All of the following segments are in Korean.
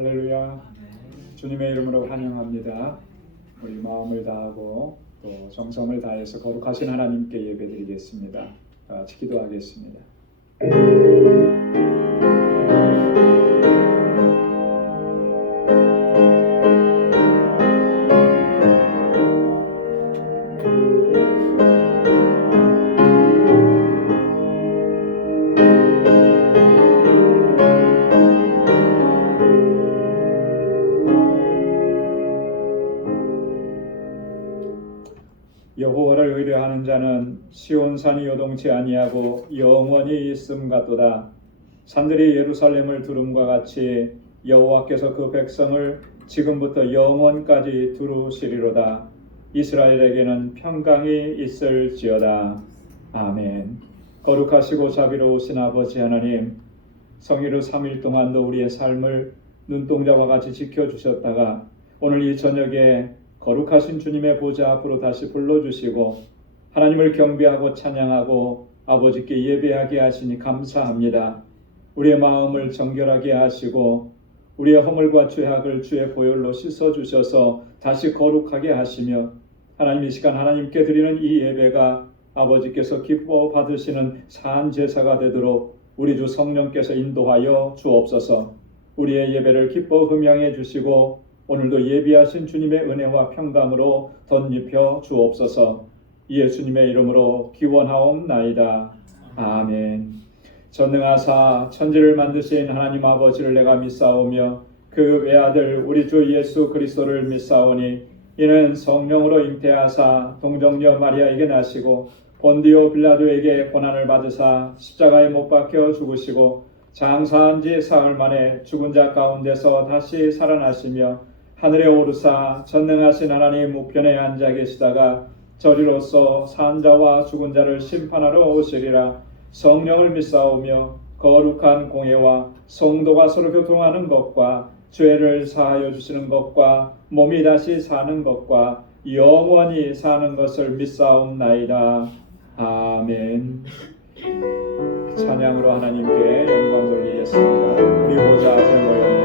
할렐루야. 주님의 이름으로 환영합니다. 우리 마음을 다하고 또 정성을 다해서 거룩하신 하나님께 예배드리겠습니다. 다 같이 기도하겠습니다. 여호와를 의뢰하는 자는 시온산이 요동치 아니하고 영원히 있음 같도다. 산들이 예루살렘을 두름과 같이 여호와께서 그 백성을 지금부터 영원까지 두루시리로다. 이스라엘에게는 평강이 있을지어다. 아멘. 거룩하시고 자비로우신 아버지 하나님, 성일의 3일 동안도 우리의 삶을 눈동자와 같이 지켜주셨다가 오늘 이 저녁에 거룩하신 주님의 보좌 앞으로 다시 불러주시고 하나님을 경배하고 찬양하고 아버지께 예배하게 하시니 감사합니다. 우리의 마음을 정결하게 하시고 우리의 허물과 죄악을 주의 보혈로 씻어주셔서 다시 거룩하게 하시며 하나님 이 시간 하나님께 드리는 이 예배가 아버지께서 기뻐 받으시는 산 제사가 되도록 우리 주 성령께서 인도하여 주옵소서. 우리의 예배를 기뻐 흠양해 주시고 오늘도 예비하신 주님의 은혜와 평강으로 덧입혀 주옵소서. 예수님의 이름으로 기원하옵나이다. 아멘. 전능하사 천지를 만드신 하나님 아버지를 내가 믿사오며 그 외아들 우리 주 예수 그리스도를 믿사오니 이는 성령으로 잉태하사 동정녀 마리아에게 나시고 본디오 빌라도에게 고난을 받으사 십자가에 못 박혀 죽으시고 장사한 지 사흘 만에 죽은 자 가운데서 다시 살아나시며 하늘에 오르사 전능하신 하나님 우편에 앉아 계시다가 저리로서 산 자와 죽은 자를 심판하러 오시리라. 성령을 믿사오며 거룩한 공예와 성도가 서로 교통하는 것과 죄를 사하여 주시는 것과 몸이 다시 사는 것과 영원히 사는 것을 믿사옵나이다. 아멘. 찬양으로 하나님께 영광 돌리겠습니다. 우리 보좌 앞에 모였네.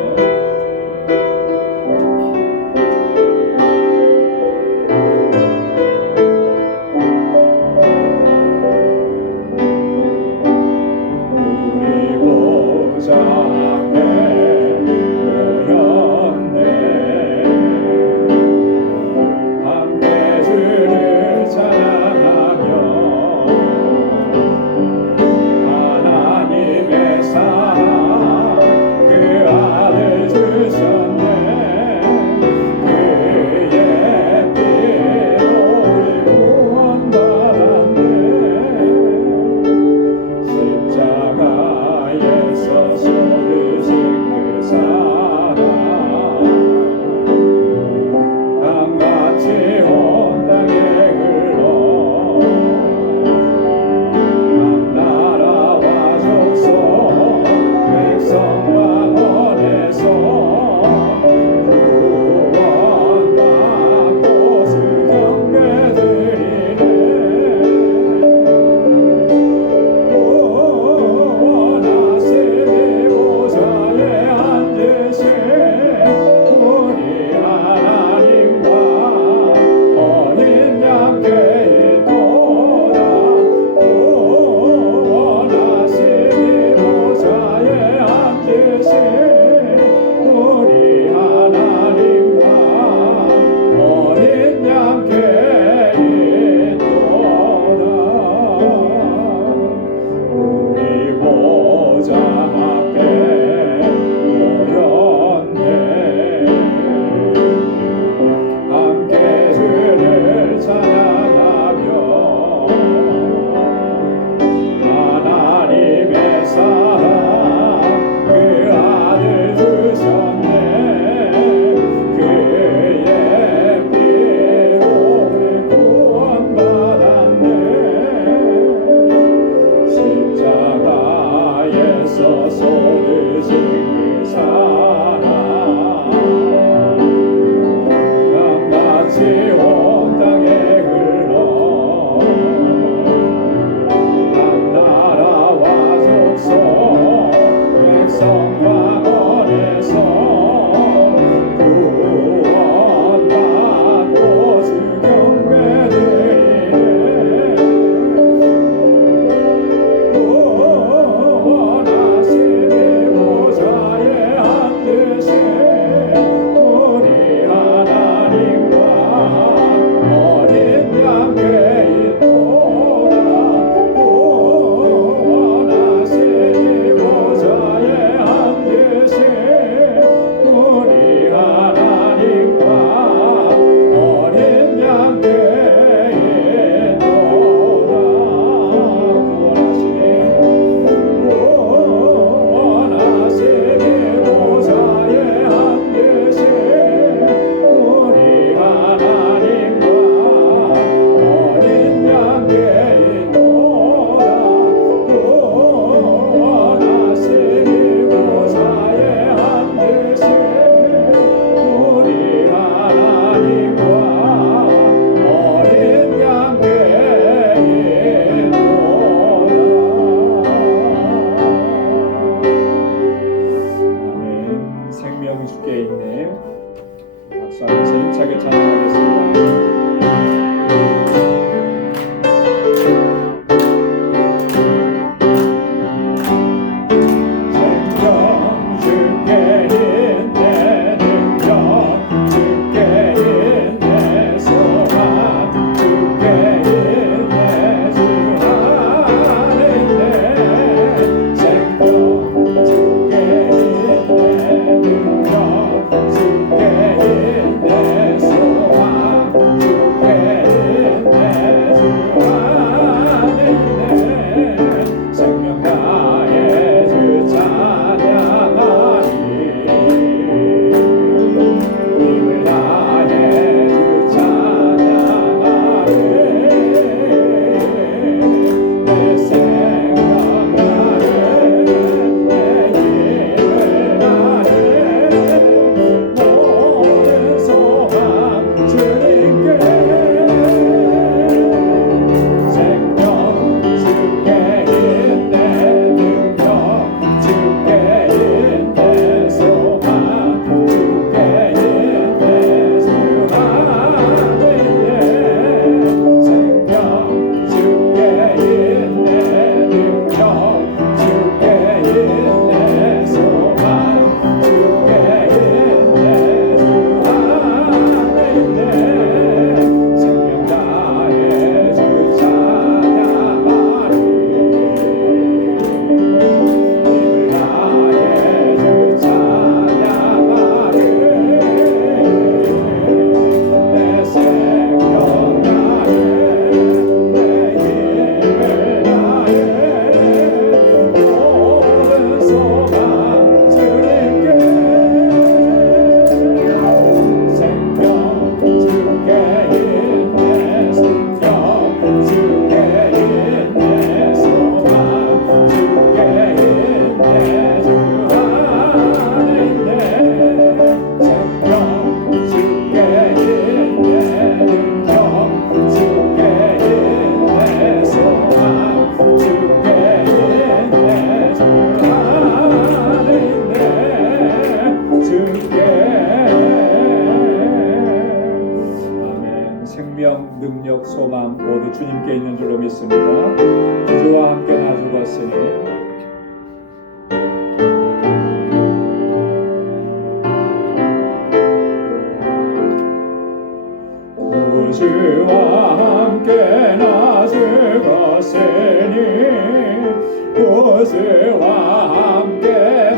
온 땅에 모두 주님께 있는 줄로 믿습니다. 주와 함께 나 죽었으니 구주와 함께 나 죽었으니 구주와 함께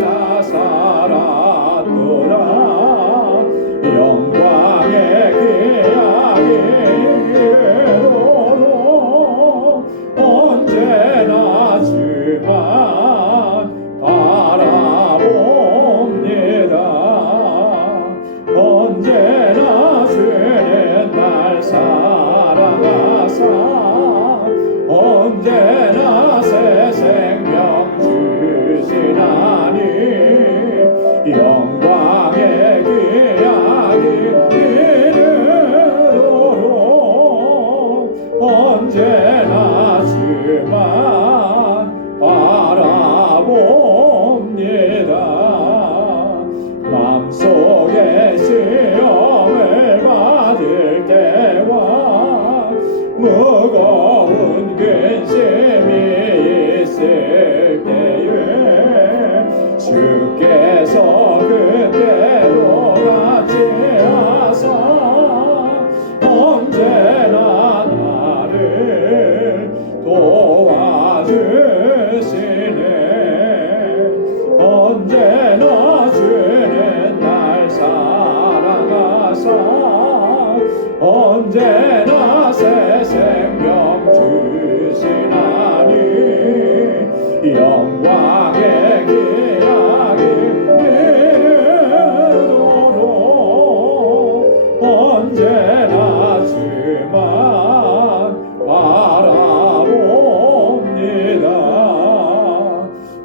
나 살았도다. 영광의 기약이 이르도록 언제나 주만 바라봅니다. 언제나 주는 날 사랑하사 언제나 새 생명 주시나니 영광의 기약이 이르도록 언제나 주만 바라봅니다. 마음속에 시험을 받을 때와 무거운 근심이 있을 때에 주께서 그때도 같이 하사 언제나 나를 도와주시네. 언제나 주는 날 사랑하사 언제나 새 생명 주시나니 영광의 기약이 이르도록 언제나 주만 바라봅니다.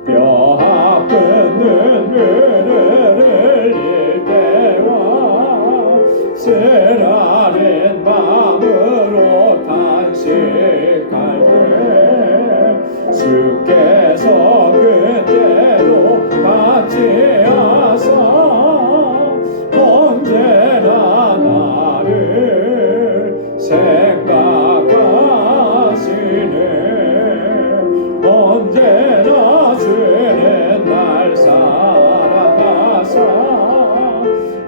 뼈 아픈 눈물을 흘릴 때와 쓰라린 마음으로 탄식할 때 주께서 그때도 같이 하사 언제나 나를 생각하시네. 언제나 주는 날 사랑하사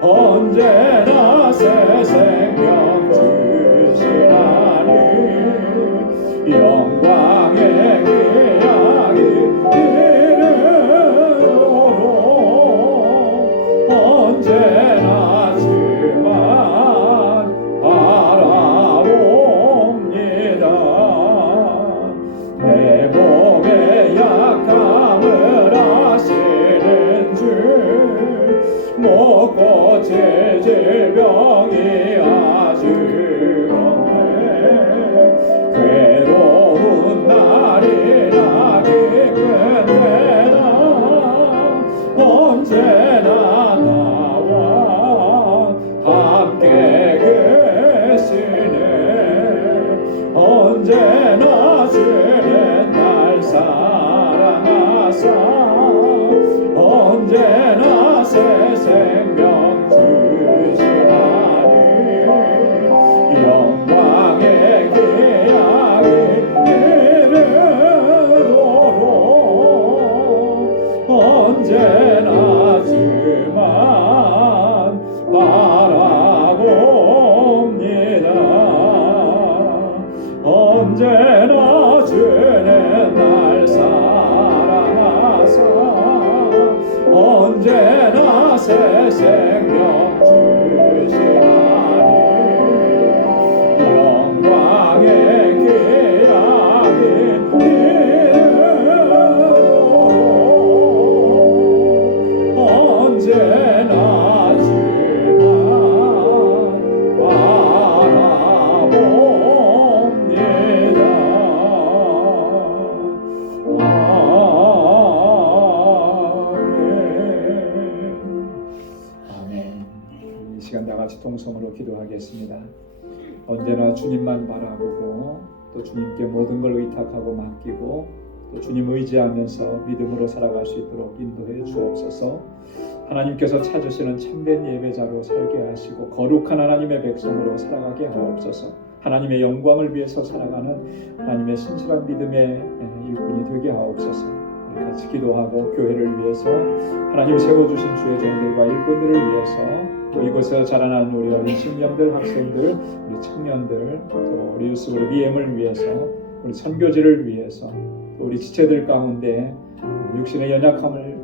언제나 새 생명 주시나니 영광의 기약이 이르도록 언제나 주만 바라봅니다. 내 몸의 약함을 아시는 주 못 고칠 질병이 아주 없네. 괴로운 날이나 기쁜 때나 언제나 나와 함께 계시네. 언제나 주는 날 사랑하사 언제나 새 생명 주시나니 영광의 기약이 이르도록 언제나 주만 바라봅니다. 언제나 주는 날 사랑하사 언제나 새 생명 주시나니 영광의 기약이 이르도록 언제나 주만 바라봅니다. 이 시간 다 같이 통성으로 기도하겠습니다. 언제나 주님만 바라보고 또 주님께 모든 걸 의탁하고 맡기고 또 주님 의지하면서 믿음으로 살아갈 수 있도록 인도해 주옵소서. 하나님께서 찾으시는 참된 예배자로 살게 하시고 거룩한 하나님의 백성으로 살아가게 하옵소서. 하나님의 영광을 위해서 살아가는 하나님의 신실한 믿음의 일꾼이 되게 하옵소서. 우리 같이 기도하고 교회를 위해서 하나님 세워주신 주의 종들과 일꾼들을 위해서 또 이곳에서 자라나는 우리 어린 신령들, 학생들, 우리 청년들, 또 우리 유스 우리 BM을 위해서, 우리 선교지를 위해서, 또 우리 지체들 가운데 육신의 연약함을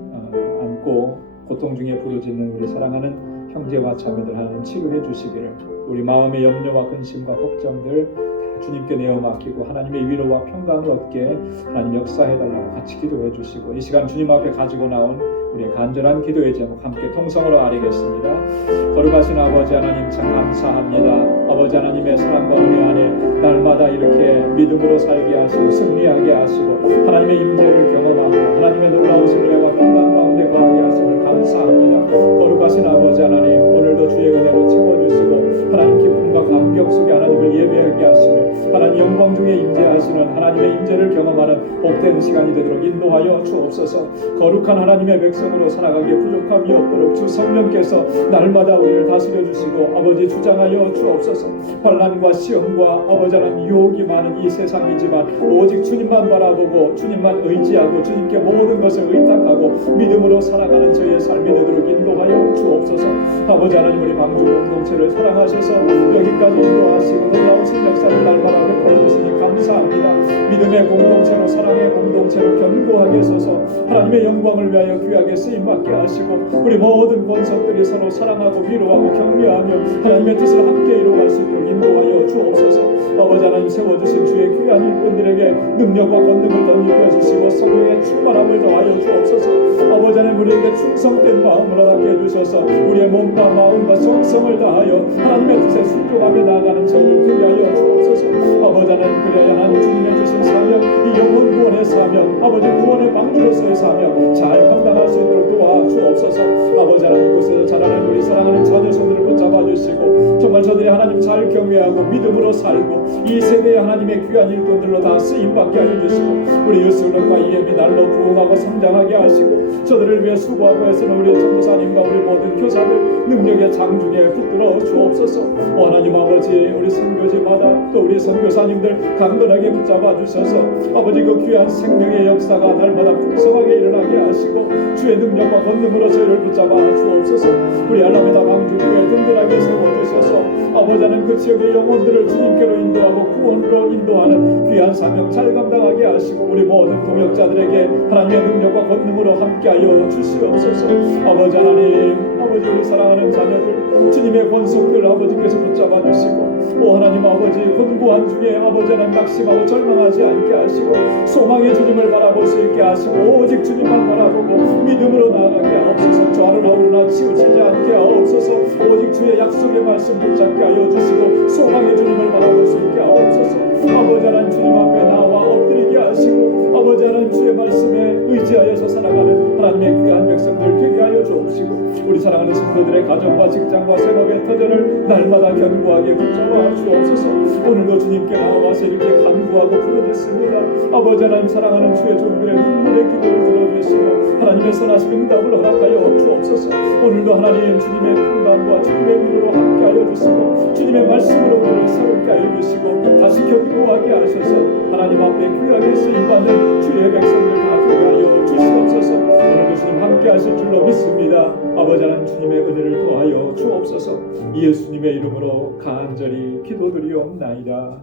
안고 고통 중에 부르짖는 우리 사랑하는 형제와 자매들 하나님 치유해 주시기를, 우리 마음의 염려와 근심과 걱정들 다 주님께 내어 맡기고 하나님의 위로와 평강을 얻게 하나님 역사해 달라고 같이 기도해 주시고, 이 시간 주님 앞에 가지고 나온 우리의 간절한 기도의 제목 함께 통성으로 아뢰겠습니다. 거룩하신 아버지 하나님 참 감사합니다. 아버지 하나님의 사랑과 은혜 안에 날마다 이렇게 믿음으로 살게 하시고 승리하게 하시고 하나님의 임재를 경험하고 하나님의 놀라우신 은혜와 평강 가운데 거하게 하심을 감사합니다. 거룩하신 아버지 하나님, 오늘도 주의 은혜로 채워주시고 하나님 기쁨과 감격 속에 하나님을 예배하게 하시며 하나님 영광 중에 임재하시는 하나님의 임재를 경험하는 복된 시간이 되도록 인도하여 주옵소서. 거룩한 하나님의 백성으로 살아가기에 부족함이 없도록 주 성령께서 날마다 우리를 다스려 주시고 아버지 주장하여 주옵소서. 환난과 시험과 아버지 하나님 유혹이 많은 이 세상이지만 오직 주님만 바라보고 주님만 의지하고 주님께 모든 것을 의탁하고 믿음으로 살아가는 저희의 삶이 되도록 인도하여 주옵소서. 아버지 하나님, 우리 방주 공동체를 사랑하셔서 여기까지 인도하시고 놀라우신 역사를 날마다 베풀어 주시니 감사합니다. 믿음의 공동체로 사랑의 공동체로 견고하게 서서 하나님의 영광을 위하여 귀하게 쓰임받게 하시고 우리 모든 권속들이 서로 사랑하고 위로하고 격려하며 하나님의 뜻을 함께 이루어갈 수 있도록 인도하여 주옵소서. 아버지 하나님, 세워주신 주의 귀한 일꾼들에게 능력과 권능을 덧입혀 주시고 성령의 충만함을 더하여 주옵소서. 아버지 하나님, 우리에게 충성된 마음을 허락해 주셔서 우리의 몸과 마음과 성성을 다하여 하나님의 뜻에 순종하며 나아가는 저희를 되게 하여 주옵소서. 아버지 하나님, 그래야 하나님 주님의 주신 사명, 이 영혼 구원의 사명, 아버지 구원의 방주로서의 사명 잘 감당할 수 있도록 도와주옵소서. 아버지 하나님, 이곳에서 자라는 우리 사랑하는 자녀 손들을 붙잡아 주시고 정말 저들이 하나님 잘 경외하고 믿음으로 살고 이 세대의 하나님의 귀한 일꾼들로 다 쓰임받게 하여 주시고 우리 예수님과 이엠이 날로 부흥하고 성장하게 하시고 저들을 위해 수고하고 애쓰는 우리 전도사님과 우리 모든 교사들 능력의 장중에 붙들어 주옵소서. 하나님 아버지, 우리 선교지마다 또 우리 선교사님들 강건하게 붙잡아 주셔서 아버지 그 귀한 생명의 역사가 날마다 풍성하게 일어나게 하시고 주의 능력과 권능으로 저희를 붙잡아 주옵소서. 우리 알라메다 방주교회 든든하게 세워주셔서 아버지 하나님 그 지역의 영혼들을 주님께로 인도하고 구원으로 인도하는 귀한 사명 잘 감당하게 하시고 우리 모든 동역자들에게 하나님의 능력과 권능으로 함께하여 주시옵소서. 아버지 하나님, 아버지 우리 사랑하는 자녀들 주님의 권속들 아버지께서 붙잡아 주시고 하나님 아버지 권고한 중에 아버지 하나님 낙심하고 절망하지 않게 하시고 소망의 주님을 바라볼 수 있게 하시고 오직 주님만 바라보고 믿음으로 나아가게 하옵소서. 좌를 하오르나 치우치지 않게 하옵소서. 오직 주의 약속의 말씀 붙잡게 하여 주시고 소망의 주님을 바라볼 수 있게 하옵소서. 아버지 하나님, 주님 앞에 나와 엎드리게 하시고 아버지 하나님 주의 말씀에 의지하여서 살아가는 하나님의 귀한 백성들 되게 하여 주옵시고 우리 사랑하는 성도들의 가정과 직장과 생업의 터전을 날마다 견고하게 붙잡아 주옵소서. 오늘도 주님께 나와서 이렇게 간구하고 부르짖습니다. 아버지 하나님, 사랑하는 주의 종들의 눈물의 기도를 들어주시고 하나님의 선하신 응답을 허락하여 주옵소서. 오늘도 하나님 주님의 평강과 주님의 위로로 함께하여 주시고 주님의 말씀으로 우리를 새롭게 하여 주시고 다시 견고하게 하셔서 하나님 앞에 귀하게 쓰임받는 주의 백성들 다 되게 하여 주시옵소서. 오늘도 주님 함께 하실 줄로 믿습니다. 아버지 하나님, 주님의 은혜를 더하여 주옵소서. 예수님의 이름으로 간절히 기도드리옵나이다.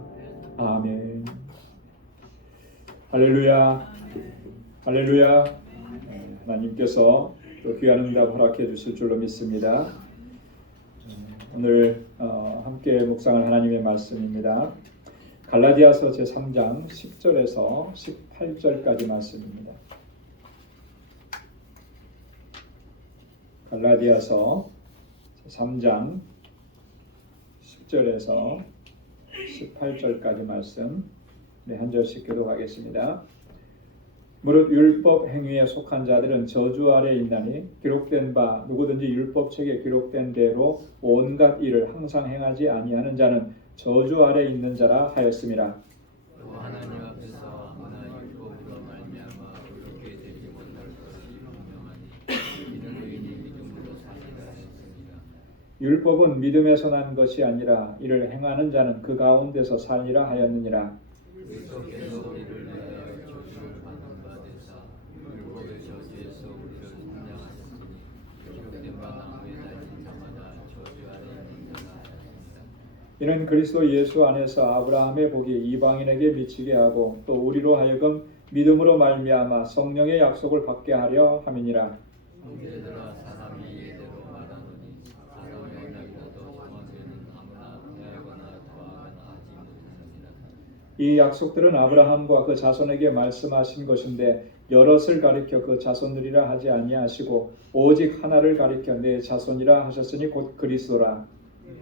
아멘. 할렐루야, 할렐루야. 하나님께서 또 귀한 응답 허락해 주실 줄로 믿습니다. 오늘 함께 묵상할 하나님의 말씀입니다. 갈라디아서 제3장 10절에서 18절까지 말씀입니다. 갈라디아서 제3장 10절에서 18절까지 말씀, 한 절씩 교독하겠습니다. 무릇 율법 행위에 속한 자들은 저주 아래 있나니 기록된 바 누구든지 율법책에 기록된 대로 온갖 일을 항상 행하지 아니하는 자는 저주 아래 있는 자라 하였음이라. 또 하나님 앞에서 하나 율법으로 말미암아 의롭게 되지 못할 것이 분명하니 이는 의인이 믿음으로 사리라 하셨습니다. 율법은 믿음에서 난 것이 아니라 이를 행하는 자는 그 가운데서 살리라 하였느니라. 그리스도께서 우리를 위하여 저주를 받는 바 되사 율법의 저주에서 우리를 속량하셨으니 기록된 바 나무에 달린 자마다 저주 아래 있는 자가 아니니라. 이는 그리스도 예수 안에서 아브라함의 복이 이방인에게 미치게 하고 또 우리로 하여금 믿음으로 말미암아 성령의 약속을 받게 하려 함이니라. 형제들아 사람이 예대로 말하노니 사람의 언약보다 정확히는 아무나 하거나 더하거나 하지 못하느니라. 이 약속들은 아브라함과 그 자손에게 말씀하신 것인데 여럿을 가리켜 그 자손들이라 하지 아니하시고 오직 하나를 가리켜 내 자손이라 하셨으니 곧 그리스도라.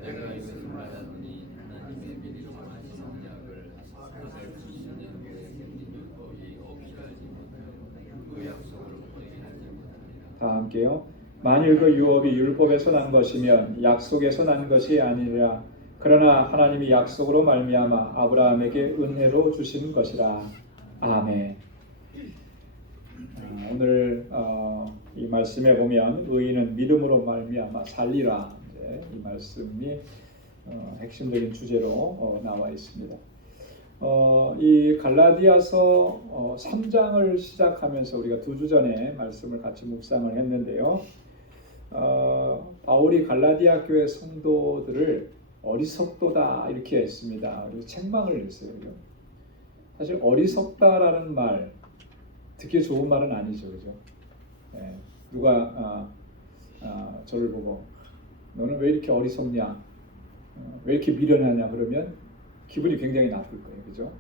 내가 이것을 말하노니 하나님의 미리 정하신 언약을 사람을 주시는 후에 생긴 율법이 없이 하지 못하여 그 약속을 보이게 하지 못하니라. 다 함께요. 만일 그 유업이 율법에서 난 것이면 약속에서 난 것이 아니라 그러나 하나님이 약속으로 말미암아 아브라함에게 은혜로 주신 것이라. 아멘. 오늘 이 말씀에 보면 의인은 믿음으로 말미암아 살리라. 이 말씀이 핵심적인 주제로 나와 있습니다. 이 갈라디아서 3장을 시작하면서 우리가 2주 전에 말씀을 같이 묵상을 했는데요. 바울이 갈라디아 교회 성도들을 어리석도다 이렇게 했습니다. 그리고 책망을 했어요. 사실 어리석다라는 말 듣기 좋은 말은 아니죠, 그죠? 누가 저를 보고 너는 왜 이렇게 어리석냐, 왜 이렇게 미련하냐 그러면 기분이 굉장히 나쁠 거예요, 그죠?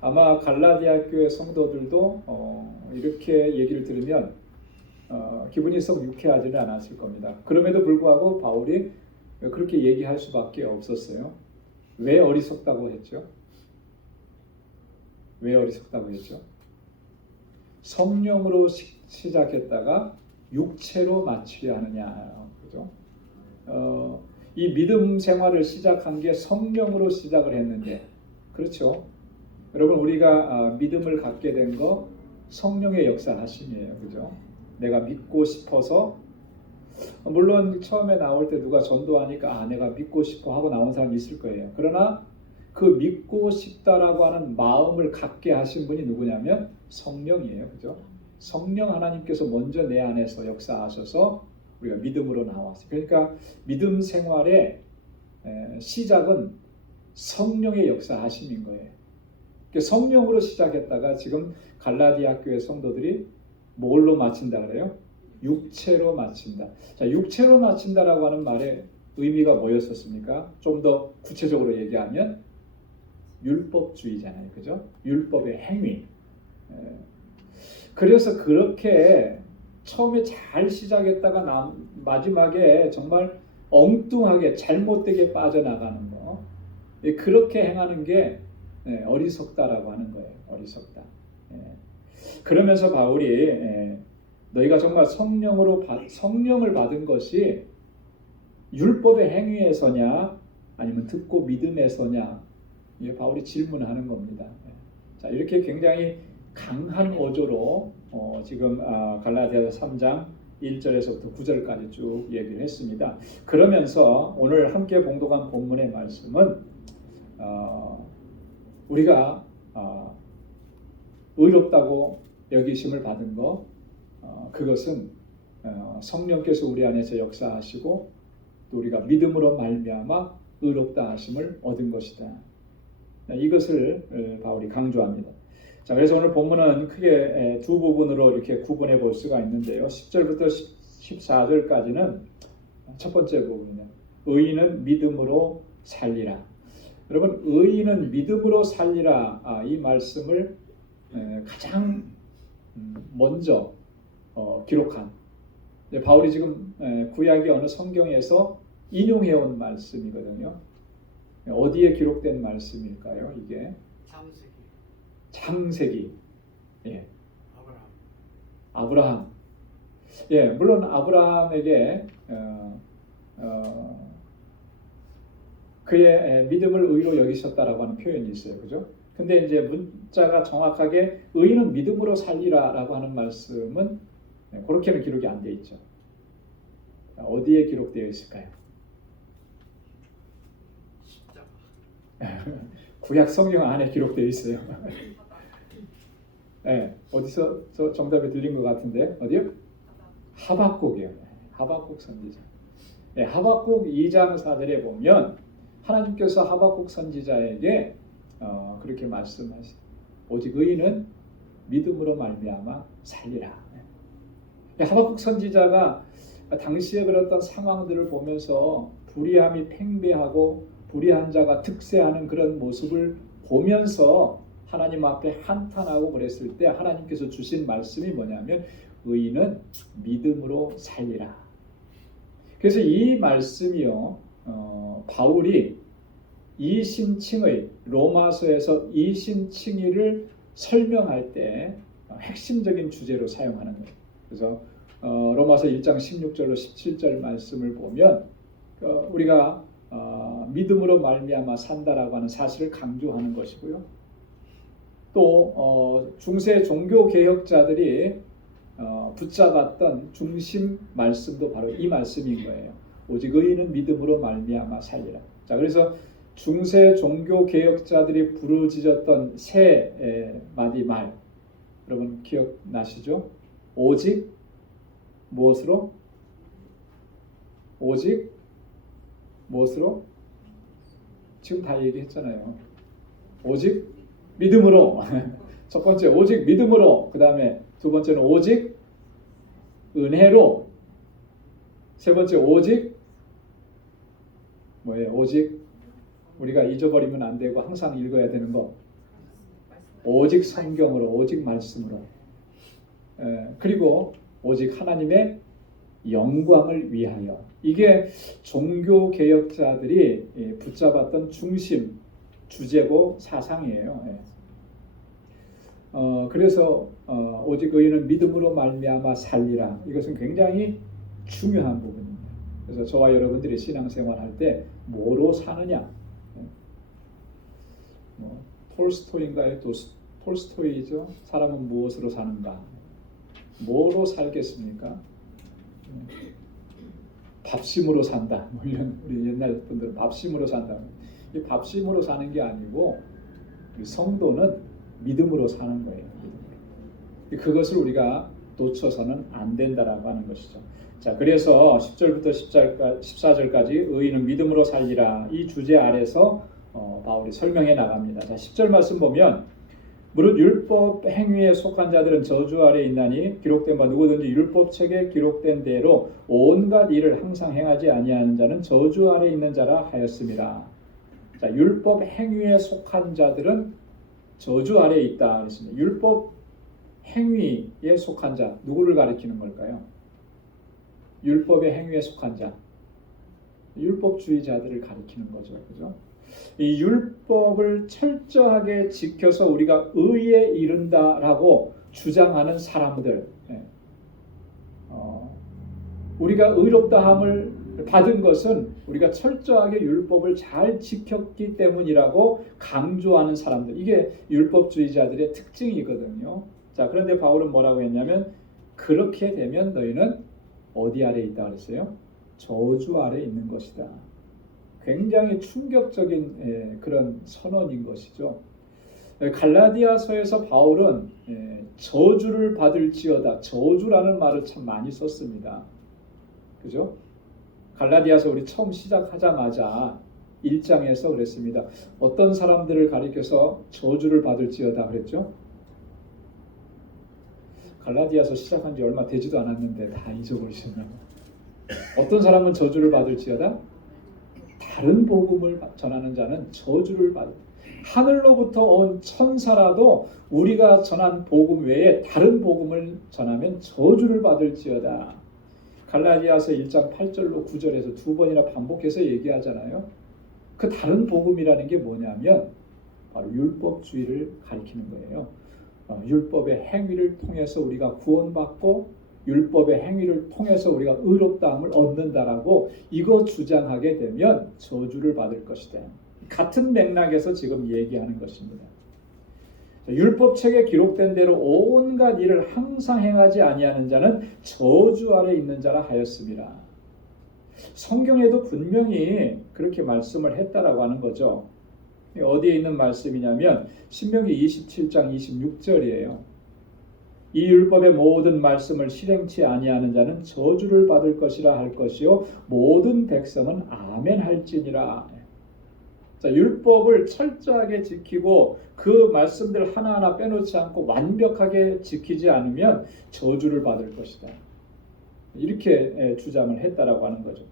아마 갈라디아 교회 성도들도 이렇게 얘기를 들으면 기분이 썩 유쾌하지는 않았을 겁니다. 그럼에도 불구하고 바울이 그렇게 얘기할 수밖에 없었어요. 왜 어리석다고 했죠? 왜 어리석다고 했죠? 성령으로 시작했다가 육체로 마치려 하느냐, 그죠? 이 믿음 생활을 시작한 게 성령으로 시작을 했는데, 그렇죠? 여러분 우리가 믿음을 갖게 된 거 성령의 역사하심이에요, 그죠? 내가 믿고 싶어서, 물론 처음에 나올 때 누가 전도하니까 내가 믿고 싶어 하고 나온 사람이 있을 거예요. 그러나 그 믿고 싶다라고 하는 마음을 갖게 하신 분이 누구냐면 성령이에요, 그죠? 성령 하나님께서 먼저 내 안에서 역사하셔서 우리가 믿음으로 나왔어요. 그러니까 믿음 생활의 시작은 성령의 역사하심인 거예요. 성령으로 시작했다가 지금 갈라디아 교회 성도들이 뭘로 마친다 그래요? 육체로 마친다. 자, 육체로 마친다라고 하는 말의 의미가 뭐였었습니까? 좀 더 구체적으로 얘기하면 율법주의잖아요, 그죠? 율법의 행위. 그래서 그렇게 처음에 잘 시작했다가 마지막에 정말 엉뚱하게 잘못되게 빠져나가는 거, 그렇게 행하는 게 어리석다라고 하는 거예요. 어리석다. 그러면서 바울이 너희가 정말 성령을 받은 것이 율법의 행위에서냐 아니면 듣고 믿음에서냐, 바울이 질문하는 겁니다. 자, 이렇게 굉장히 강한 어조로 지금 갈라디아서 3장 1절에서부터 9절까지 쭉 얘기를 했습니다. 그러면서 오늘 함께 봉독한 본문의 말씀은 우리가 의롭다고 여기심을 받은 것, 그것은 성령께서 우리 안에서 역사하시고 또 우리가 믿음으로 말미암아 의롭다 하심을 얻은 것이다. 이것을 바울이 강조합니다. 자, 그래서 오늘 본문은 크게 두 부분으로 이렇게 구분해 볼 수가 있는데요. 10절부터 14절까지는 첫 번째 부분이냐, 의인은 믿음으로 살리라. 여러분, 의인은 믿음으로 살리라, 이 말씀을 가장 먼저 기록한, 바울이 지금 구약의 어느 성경에서 인용해온 말씀이거든요. 어디에 기록된 말씀일까요? 이게 창세기. 아브라함. 물론 아브라함에게 그의 믿음을 의로 여기셨다라고 하는 표현이 있어요, 그죠? 근데 이제 문자가 정확하게 의인은 믿음으로 살리라라고 하는 말씀은 그렇게는 기록이 안 돼 있죠. 어디에 기록되어 있을까요? 구약 성경 안에 기록되어 있어요. 네, 어디서 저 정답이 들린 것 같은데 어디요? 하박국이에요. 하박국 선지자. 네, 하박국 2장 4절에 보면 하나님께서 하박국 선지자에게 그렇게 말씀하시. 오직 의인은 믿음으로 말미암아 살리라. 네, 하박국 선지자가 당시에 그랬던 상황들을 보면서 불의함이 팽배하고 불의한 자가 득세하는 그런 모습을 보면서 하나님 앞에 한탄하고 그랬을 때 하나님께서 주신 말씀이 뭐냐면 의인은 믿음으로 살리라. 그래서 이 말씀이요, 바울이 이심칭의 로마서에서 이심칭의를 설명할 때 핵심적인 주제로 사용하는 거예요. 그래서 로마서 1장 16절로 17절 말씀을 보면 우리가 믿음으로 말미암아 산다라고 하는 사실을 강조하는 것이고요. 또 중세 종교 개혁자들이 붙잡았던 중심 말씀도 바로 이 말씀인 거예요. 오직 의인은 믿음으로 말미암아 살리라. 자, 그래서 중세 종교 개혁자들이 부르짖었던 세 마디 말, 여러분 기억나시죠? 오직 무엇으로? 오직 무엇으로? 지금 다 얘기했잖아요. 오직 믿음으로. 첫 번째 오직 믿음으로. 그 다음에 두 번째는 오직 은혜로. 세 번째 오직 뭐예요? 오직 우리가 잊어버리면 안 되고 항상 읽어야 되는 거. 오직 성경으로, 오직 말씀으로. 그리고 오직 하나님의 영광을 위하여. 이게 종교 개혁자들이 붙잡았던 중심 주제고 사상이에요. 그래서 오직 의인은 믿음으로 말미암아 살리라. 이것은 굉장히 중요한 부분입니다. 그래서 저와 여러분들이 신앙생활할 때 뭐로 사느냐? 톨스토이인가요? 톨스토이죠. 사람은 무엇으로 사는가? 뭐로 살겠습니까? 밥심으로 산다. 우리 옛날 분들은 밥심으로 산다. 이 밥심으로 사는 게 아니고 성도는 믿음으로 사는 거예요. 그것을 우리가 놓쳐서는 안 된다라고 하는 것이죠. 자, 그래서 10절부터 14절까지 의인은 믿음으로 살리라 이 주제 아래서 바울이 설명해 나갑니다. 자, 10절 말씀 보면 무릇 율법 행위에 속한 자들은 저주 아래 있나니 기록된 바 누구든지 율법책에 기록된 대로 온갖 일을 항상 행하지 아니하는 자는 저주 아래 있는 자라 하였습니다. 자, 율법 행위에 속한 자들은 저주 아래에 있다 그랬습니다. 율법 행위에 속한 자 누구를 가리키는 걸까요? 율법의 행위에 속한 자, 율법주의자들을 가리키는 거죠, 그죠? 이 율법을 철저하게 지켜서 우리가 의에 이른다라고 주장하는 사람들, 우리가 의롭다함을 받은 것은 우리가 철저하게 율법을 잘 지켰기 때문이라고 강조하는 사람들, 이게 율법주의자들의 특징이거든요. 자, 그런데 바울은 뭐라고 했냐면 그렇게 되면 너희는 어디 아래 있다 그랬어요? 저주 아래 있는 것이다. 굉장히 충격적인 그런 선언인 것이죠. 갈라디아서에서 바울은 저주를 받을지어다, 저주라는 말을 참 많이 썼습니다. 그죠? 갈라디아서 우리 처음 시작하자마자 1장에서 그랬습니다. 어떤 사람들을 가리켜서 저주를 받을지어다 그랬죠? 갈라디아서 시작한 지 얼마 되지도 않았는데 다 잊어버리셨나요? 어떤 사람은 저주를 받을지어다? 다른 복음을 전하는 자는 저주를 받을. 하늘로부터 온 천사라도 우리가 전한 복음 외에 다른 복음을 전하면 저주를 받을지어다. 갈라디아서 1장 8절로 9절에서 두 번이나 반복해서 얘기하잖아요. 그 다른 복음이라는 게 뭐냐면 바로 율법주의를 가리키는 거예요. 율법의 행위를 통해서 우리가 구원받고 율법의 행위를 통해서 우리가 의롭다함을 얻는다라고 이거 주장하게 되면 저주를 받을 것이다. 같은 맥락에서 지금 얘기하는 것입니다. 율법책에 기록된 대로 온갖 일을 항상 행하지 아니하는 자는 저주 아래 있는 자라 하였습니다. 성경에도 분명히 그렇게 말씀을 했다라고 하는 거죠. 어디에 있는 말씀이냐면 신명기 27장 26절이에요. 이 율법의 모든 말씀을 실행치 아니하는 자는 저주를 받을 것이라 할 것이요 모든 백성은 아멘 할지니라. 자, 율법을 철저하게 지키고 그 말씀들 하나하나 빼놓지 않고 완벽하게 지키지 않으면 저주를 받을 것이다. 이렇게 주장을 했다라고 하는 거죠.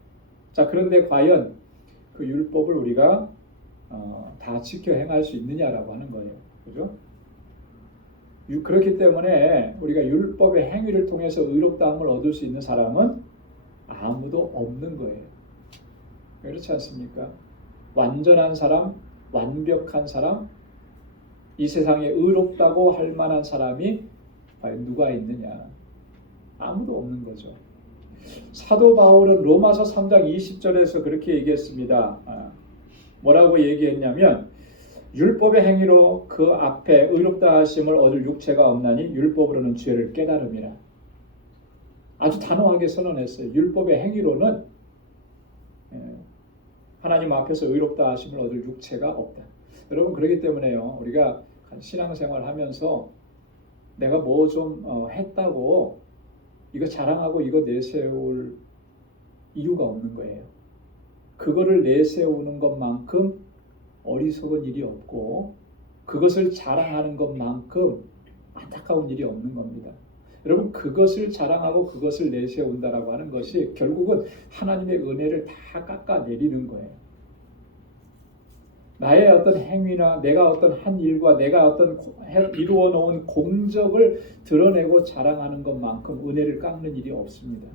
자, 그런데 과연 그 율법을 우리가 다 지켜 행할 수 있느냐라고 하는 거예요. 그죠? 그렇기 때문에 우리가 율법의 행위를 통해서 의롭다함을 얻을 수 있는 사람은 아무도 없는 거예요. 그렇지 않습니까? 완전한 사람, 완벽한 사람, 이 세상에 의롭다고 할 만한 사람이 과연 누가 있느냐? 아무도 없는 거죠. 사도 바울은 로마서 3장 20절에서 그렇게 얘기했습니다. 뭐라고 얘기했냐면 율법의 행위로 그 앞에 의롭다 하심을 얻을 육체가 없나니 율법으로는 죄를 깨달음이라. 아주 단호하게 선언했어요. 율법의 행위로는 하나님 앞에서 의롭다 하심을 얻을 육체가 없다. 여러분, 그렇기 때문에요. 우리가 신앙생활 하면서 내가 뭐 좀 했다고 이거 자랑하고 이거 내세울 이유가 없는 거예요. 그거를 내세우는 것만큼 어리석은 일이 없고 그것을 자랑하는 것만큼 안타까운 일이 없는 겁니다. 여러분, 그것을 자랑하고 그것을 내세운다라고 하는 것이 결국은 하나님의 은혜를 다 깎아내리는 거예요. 나의 어떤 행위나 내가 어떤 한 일과 내가 어떤 이루어 놓은 공적을 드러내고 자랑하는 것만큼 은혜를 깎는 일이 없습니다.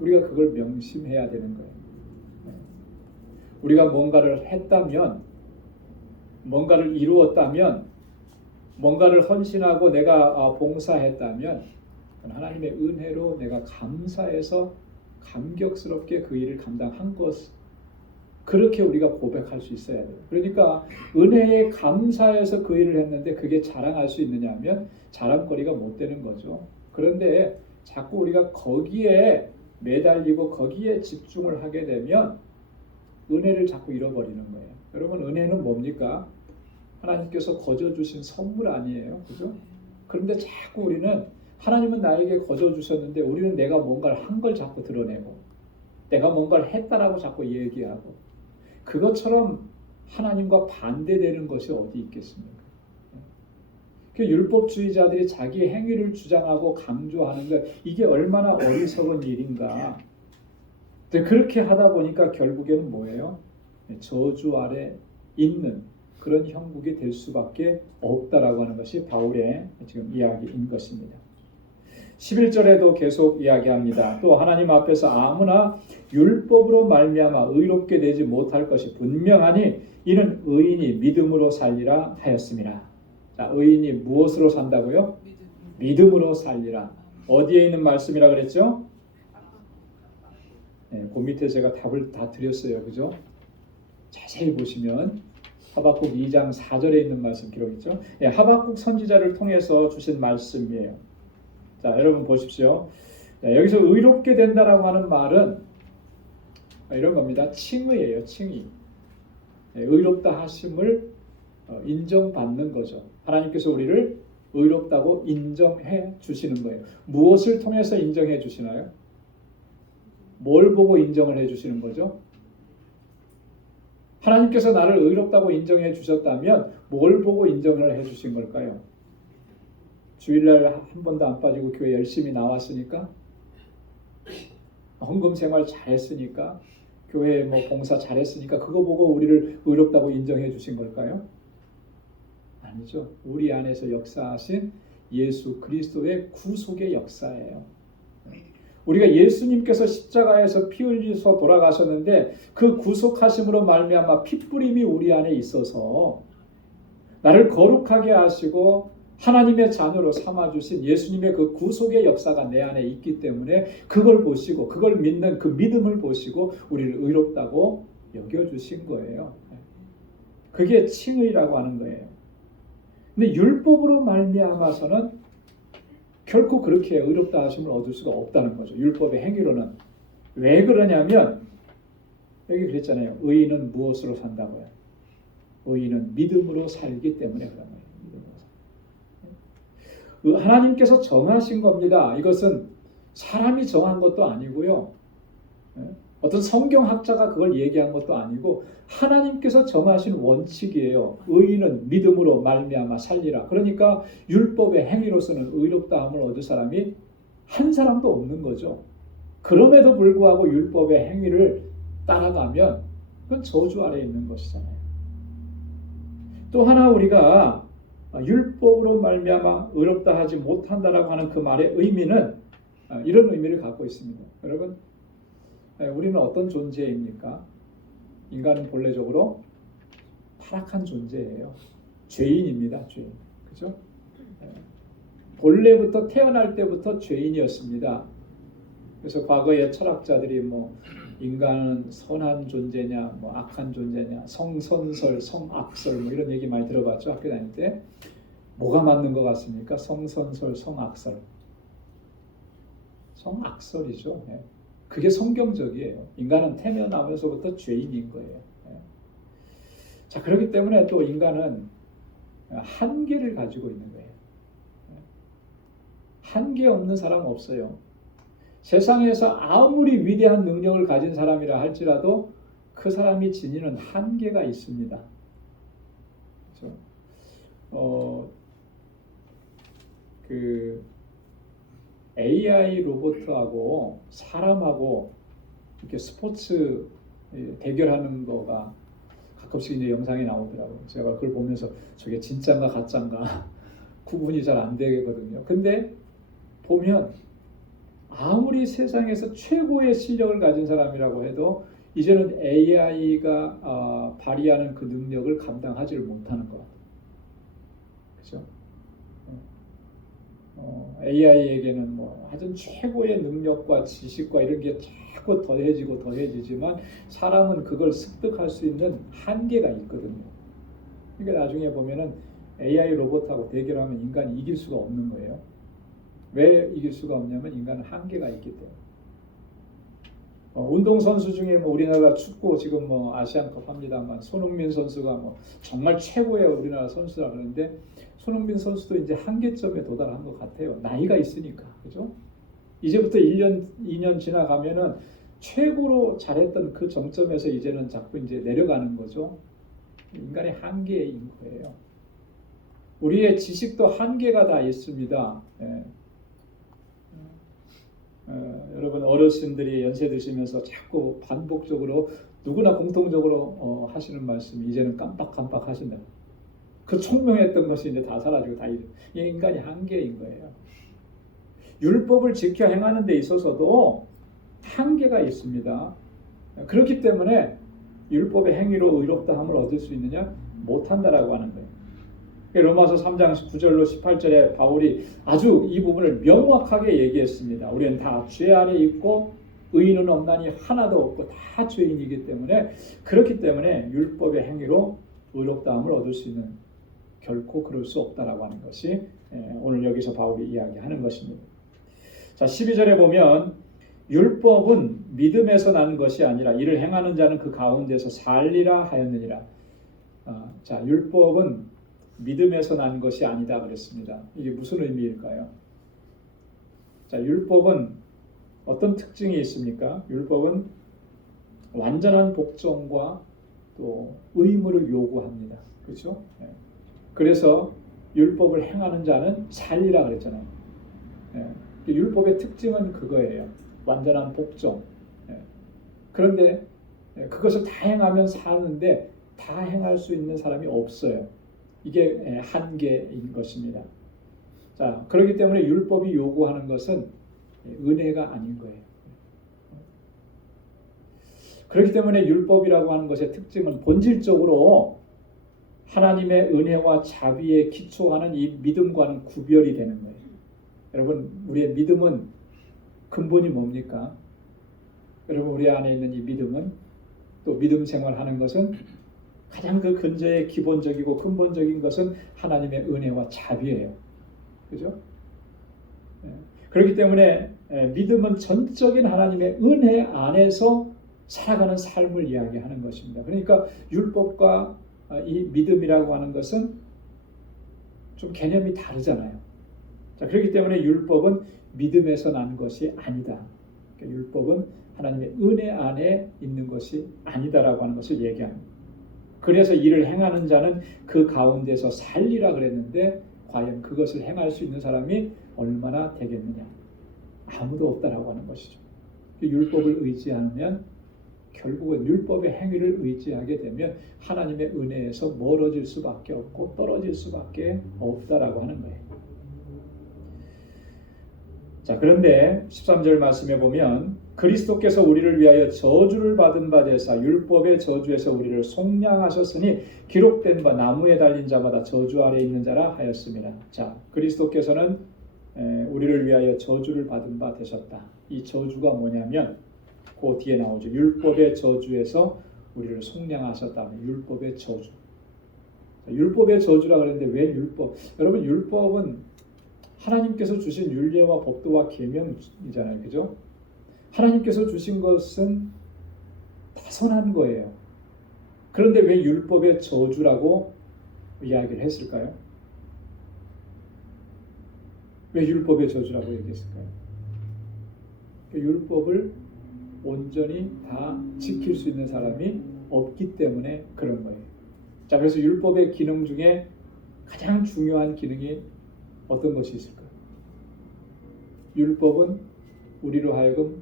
우리가 그걸 명심해야 되는 거예요. 우리가 뭔가를 했다면, 뭔가를 이루었다면, 뭔가를 헌신하고 내가 봉사했다면 하나님의 은혜로 내가 감사해서 감격스럽게 그 일을 감당한 것, 그렇게 우리가 고백할 수 있어야 돼요. 그러니까 은혜에 감사해서 그 일을 했는데 그게 자랑할 수 있느냐 하면 자랑거리가 못 되는 거죠. 그런데 자꾸 우리가 거기에 매달리고 거기에 집중을 하게 되면 은혜를 자꾸 잃어버리는 거예요. 여러분, 은혜는 뭡니까? 하나님께서 거저 주신 선물 아니에요. 그죠? 그런데 자꾸 우리는 하나님은 나에게 거저 주셨는데 우리는 내가 뭔가를 한 걸 자꾸 드러내고 내가 뭔가를 했다라고 자꾸 얘기하고 그것처럼 하나님과 반대되는 것이 어디 있겠습니까? 그 율법주의자들이 자기의 행위를 주장하고 강조하는 것, 이게 얼마나 어리석은 일인가. 그렇게 하다 보니까 결국에는 뭐예요? 저주 아래 있는 그런 형국이 될 수밖에 없다라고 하는 것이 바울의 지금 이야기인 것입니다. 11절에도 계속 이야기합니다. 또 하나님 앞에서 아무나 율법으로 말미암아 의롭게 되지 못할 것이 분명하니 이는 의인이 믿음으로 살리라 하였습니다. 자, 의인이 무엇으로 산다고요? 믿음으로 살리라. 어디에 있는 말씀이라 그랬죠? 그 밑에 제가 답을 다 드렸어요. 그죠? 자세히 보시면 하박국 2장 4절에 있는 말씀 기록있죠? 하박국 선지자를 통해서 주신 말씀이에요. 자, 여러분 보십시오. 자, 여기서 의롭게 된다라고 하는 말은 이런 겁니다. 칭의예요. 칭의. 의롭다 하심을 인정받는 거죠. 하나님께서 우리를 의롭다고 인정해 주시는 거예요. 무엇을 통해서 인정해 주시나요? 뭘 보고 인정을 해 주시는 거죠? 하나님께서 나를 의롭다고 인정해 주셨다면 뭘 보고 인정을 해 주신 걸까요? 주일날 한 번도 안 빠지고 교회 열심히 나왔으니까? 헌금 생활 잘했으니까? 교회 뭐 봉사 잘했으니까 그거 보고 우리를 의롭다고 인정해 주신 걸까요? 아니죠. 우리 안에서 역사하신 예수 그리스도의 구속의 역사예요. 우리가 예수님께서 십자가에서 피 흘리셔서 돌아가셨는데 그 구속하심으로 말미암아 핏부림이 우리 안에 있어서 나를 거룩하게 하시고 하나님의 자녀로 삼아주신 예수님의 그 구속의 역사가 내 안에 있기 때문에 그걸 보시고 그걸 믿는 그 믿음을 보시고 우리를 의롭다고 여겨주신 거예요. 그게 칭의라고 하는 거예요. 근데 율법으로 말미암아서는 결코 그렇게 의롭다 하심을 얻을 수가 없다는 거죠. 율법의 행위로는. 왜 그러냐면 여기 그랬잖아요. 의인은 무엇으로 산다고요? 의인은 믿음으로 살기 때문에 그런 거예요. 믿음으로 살. 하나님께서 정하신 겁니다. 이것은 사람이 정한 것도 아니고요. 어떤 성경학자가 그걸 얘기한 것도 아니고 하나님께서 정하신 원칙이에요. 의인은 믿음으로 말미암아 살리라. 그러니까 율법의 행위로서는 의롭다함을 얻을 사람이 한 사람도 없는 거죠. 그럼에도 불구하고 율법의 행위를 따라가면 그건 저주 아래에 있는 것이잖아요. 또 하나 우리가 율법으로 말미암아 의롭다 하지 못한다라고 하는 그 말의 의미는 이런 의미를 갖고 있습니다. 여러분, 우리는 어떤 존재입니까? 인간은 본래적으로 타락한 존재예요. 죄인입니다. 죄인. 그죠? 본래부터 태어날 때부터 죄인이었습니다. 그래서 과거의 철학자들이 인간은 선한 존재냐, 악한 존재냐, 성선설, 성악설 이런 얘기 많이 들어봤죠. 학교 다닐 때. 뭐가 맞는 것 같습니까? 성선설, 성악설. 성악설이죠. 그게 성경적이에요. 인간은 태어나면서부터 죄인인 거예요. 자, 그렇기 때문에 또 인간은 한계를 가지고 있는 거예요. 한계 없는 사람 없어요. 세상에서 아무리 위대한 능력을 가진 사람이라 할지라도 그 사람이 지니는 한계가 있습니다. 그렇죠? AI 로봇하고 사람하고 이렇게 스포츠 대결하는 거가 가끔씩 이제 영상이 나오더라고요. 제가 그걸 보면서 저게 진짜인가 가짜인가 구분이 잘 안 되거든요. 근데 보면 아무리 세상에서 최고의 실력을 가진 사람이라고 해도 이제는 AI가 발휘하는 그 능력을 감당하지를 못하는 것 같아요. 그렇죠? AI에게는 하여튼 최고의 능력과 지식과 이런 게 자꾸 더해지지만 사람은 그걸 습득할 수 있는 한계가 있거든요. 그러니까 나중에 보면은 AI 로봇하고 대결하면 인간이 이길 수가 없는 거예요. 왜 이길 수가 없냐면 인간은 한계가 있기 때문에. 운동선수 중에 우리나라 축구 지금 아시안컵 합니다만 손흥민 선수가 정말 최고의 우리나라 선수라 그러는데 손흥민 선수도 이제 한계점에 도달한 것 같아요. 나이가 있으니까. 그죠? 이제부터 1년, 2년 지나가면은 최고로 잘했던 그 정점에서 이제는 자꾸 이제 내려가는 거죠. 인간의 한계인 거예요. 우리의 지식도 한계가 다 있습니다. 여러분 어르신들이 연세 드시면서 자꾸 반복적으로 누구나 공통적으로 하시는 말씀이 이제는 깜빡깜빡 하신다. 그 총명했던 것이 이제 다 사라지고 다 이게 인간이 한계인 거예요. 율법을 지켜 행하는 데 있어서도 한계가 있습니다. 그렇기 때문에 율법의 행위로 의롭다함을 얻을 수 있느냐? 못한다라고 하는 거예요. 로마서 3장 9절로 18절에 바울이 아주 이 부분을 명확하게 얘기했습니다. 우리는 다 죄 아래 있고 의인은 없나니 하나도 없고 다 죄인이기 때문에 그렇기 때문에 율법의 행위로 의롭다함을 얻을 수 있는 결코 그럴 수 없다라고 하는 것이 오늘 여기서 바울이 이야기하는 것입니다. 자, 12절에 보면 율법은 믿음에서 나는 것이 아니라 이를 행하는 자는 그 가운데서 살리라 하였느니라. 자, 율법은 믿음에서 난 것이 아니다 그랬습니다. 이게 무슨 의미일까요? 자, 율법은 어떤 특징이 있습니까? 율법은 완전한 복종과 또 의무를 요구합니다. 그렇죠? 그래서 율법을 행하는 자는 살리라 그랬잖아요. 율법의 특징은 그거예요. 완전한 복종. 그런데 그것을 다 행하면 사는데 다 행할 수 있는 사람이 없어요. 이게 한계인 것입니다. 자, 그렇기 때문에 율법이 요구하는 것은 은혜가 아닌 거예요. 그렇기 때문에 율법이라고 하는 것의 특징은 본질적으로 하나님의 은혜와 자비에 기초하는 이 믿음과는 구별이 되는 거예요. 여러분, 우리의 믿음은 근본이 뭡니까? 여러분, 우리 안에 있는 이 믿음은 또 믿음 생활하는 것은 가장 그 근저의 기본적이고 근본적인 것은 하나님의 은혜와 자비예요. 그죠? 그렇기 때문에 믿음은 전적인 하나님의 은혜 안에서 살아가는 삶을 이야기하는 것입니다. 그러니까 율법과 이 믿음이라고 하는 것은 좀 개념이 다르잖아요. 자, 그렇기 때문에 율법은 믿음에서 난 것이 아니다. 그러니까 율법은 하나님의 은혜 안에 있는 것이 아니다라고 하는 것을 얘기합니다. 그래서 이를 행하는 자는 그 가운데서 살리라 그랬는데 과연 그것을 행할 수 있는 사람이 얼마나 되겠느냐? 아무도 없다라고 하는 것이죠. 율법을 의지하면 결국은 율법의 행위를 의지하게 되면 하나님의 은혜에서 멀어질 수밖에 없고 떨어질 수밖에 없다라고 하는 거예요. 자, 그런데 13절 말씀에 보면 그리스도께서 우리를 위하여 저주를 받은 바 되사 율법의 저주에서 우리를 속량하셨으니 기록된 바 나무에 달린 자마다 저주 아래 있는 자라 하였습니다. 자, 그리스도께서는 우리를 위하여 저주를 받은 바 되셨다. 이 저주가 뭐냐면 그 뒤에 나오죠. 율법의 저주에서 우리를 속량하셨다. 율법의 저주. 율법의 저주라 그랬는데 왜 율법? 여러분, 율법은 하나님께서 주신 율례와 법도와 계명이잖아요. 그죠? 하나님께서 주신 것은 다 선한 거예요. 그런데 왜 율법의 저주라고 이야기를 했을까요? 왜 율법의 저주라고 얘기했을까요? 율법을 온전히 다 지킬 수 있는 사람이 없기 때문에 그런 거예요. 자, 그래서 율법의 기능 중에 가장 중요한 기능이 어떤 것이 있을까요? 율법은 우리로 하여금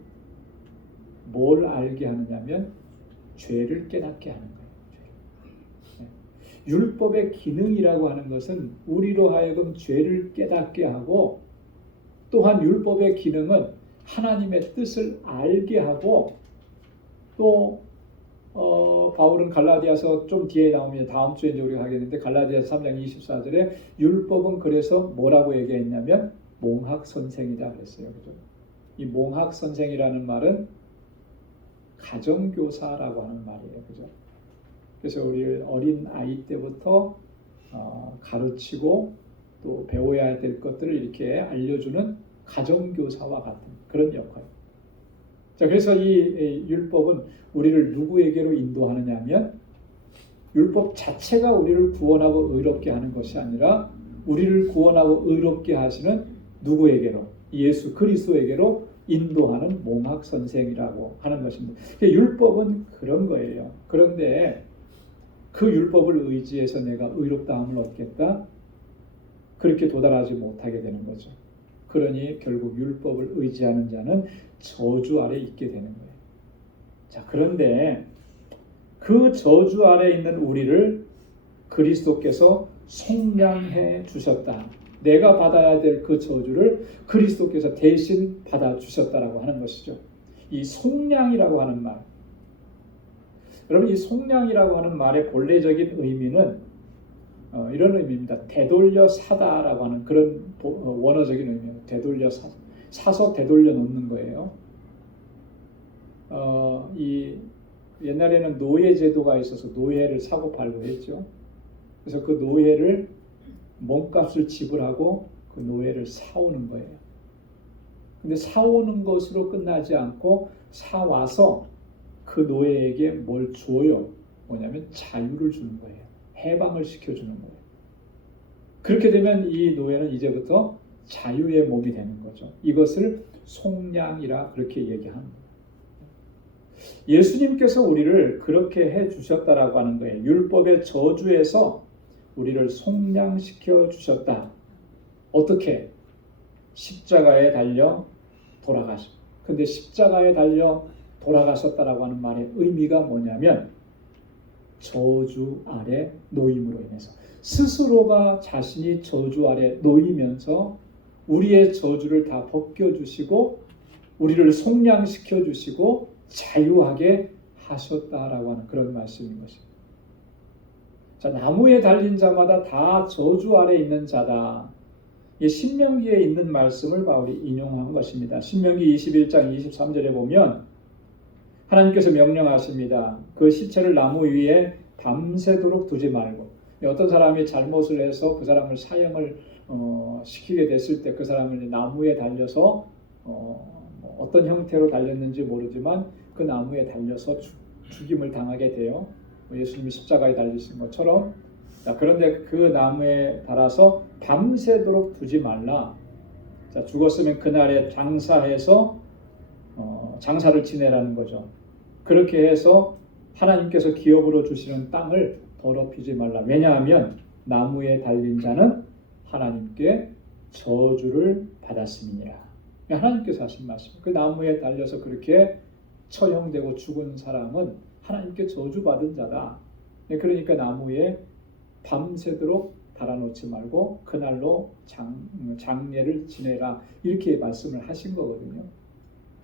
뭘 알게 하느냐면 죄를 깨닫게 하는 거예요. 율법의 기능이라고 하는 것은 우리로 하여금 죄를 깨닫게 하고 또한 율법의 기능은 하나님의 뜻을 알게 하고 또 바울은 갈라디아서 좀 뒤에 나오면 다음 주에 이제 우리가 하겠는데 갈라디아서 3장 24절에 율법은 그래서 뭐라고 얘기했냐면 몽학 선생이다 그랬어요. 그죠? 이 몽학 선생이라는 말은 가정교사라고 하는 말이에요. 그죠? 그래서 우리 어린 아이 때부터 가르치고 또 배워야 될 것들을 이렇게 알려주는 가정교사와 같은 그런 역할. 자, 그래서 이 율법은 우리를 누구에게로 인도하느냐면 율법 자체가 우리를 구원하고 의롭게 하는 것이 아니라 우리를 구원하고 의롭게 하시는 누구에게로? 예수 그리스도에게로 인도하는 몽학 선생이라고 하는 것입니다. 율법은 그런 거예요. 그런데 그 율법을 의지해서 내가 의롭다함을 얻겠다? 그렇게 도달하지 못하게 되는 거죠. 그러니 결국 율법을 의지하는 자는 저주 아래 있게 되는 거예요. 자, 그런데 그 저주 아래 있는 우리를 그리스도께서 속량해 주셨다. 내가 받아야 될 그 저주를 그리스도께서 대신 받아 주셨다라고 하는 것이죠. 이 속량이라고 하는 말. 여러분, 이 속량이라고 하는 말의 본래적인 의미는 이런 의미입니다. 되돌려 사다라고 하는 그런 원어적인 의미예요. 되돌려 사서 되돌려 놓는 거예요. 이 옛날에는 노예 제도가 있어서 노예를 사고 팔고 했죠. 그래서 그 노예를 몸값을 지불하고 그 노예를 사오는 거예요. 근데 사오는 것으로 끝나지 않고 사와서 그 노예에게 뭘 줘요? 뭐냐면 자유를 주는 거예요. 해방을 시켜주는 거예요. 그렇게 되면 이 노예는 이제부터 자유의 몸이 되는 거죠. 이것을 속량이라 그렇게 얘기합니다. 예수님께서 우리를 그렇게 해주셨다라고 하는 거예요. 율법의 저주에서 우리를 속량시켜 주셨다. 어떻게? 십자가에 달려 돌아가셨다. 근데 십자가에 달려 돌아가셨다라고 하는 말의 의미가 뭐냐면 저주 아래 놓임으로 인해서 스스로가 자신이 저주 아래 놓이면서 우리의 저주를 다 벗겨주시고 우리를 속량시켜 주시고 자유하게 하셨다라고 하는 그런 말씀인 것입니다. 자, 나무에 달린 자마다 다 저주 아래 있는 자다. 이 신명기에 있는 말씀을 바울이 인용한 것입니다. 신명기 21장 23절에 보면 하나님께서 명령하십니다. 그 시체를 나무 위에 밤새도록 두지 말고, 어떤 사람이 잘못을 해서 그 사람을 사형을 시키게 됐을 때 그 사람을 나무에 달려서 어떤 형태로 달렸는지 모르지만 그 나무에 달려서 죽임을 당하게 돼요. 예수님이 십자가에 달리신 것처럼. 자, 그런데 그 나무에 달아서 밤새도록 두지 말라. 자, 죽었으면 그날에 장사해서 장사를 지내라는 거죠. 그렇게 해서 하나님께서 기업으로 주시는 땅을 더럽히지 말라. 왜냐하면 나무에 달린 자는 하나님께 저주를 받았음이니라. 하나님께서 하신 말씀. 그 나무에 달려서 그렇게 처형되고 죽은 사람은 하나님께 저주받은 자다. 그러니까 나무에 밤새도록 달아놓지 말고 그날로 장례를 지내라. 이렇게 말씀을 하신 거거든요.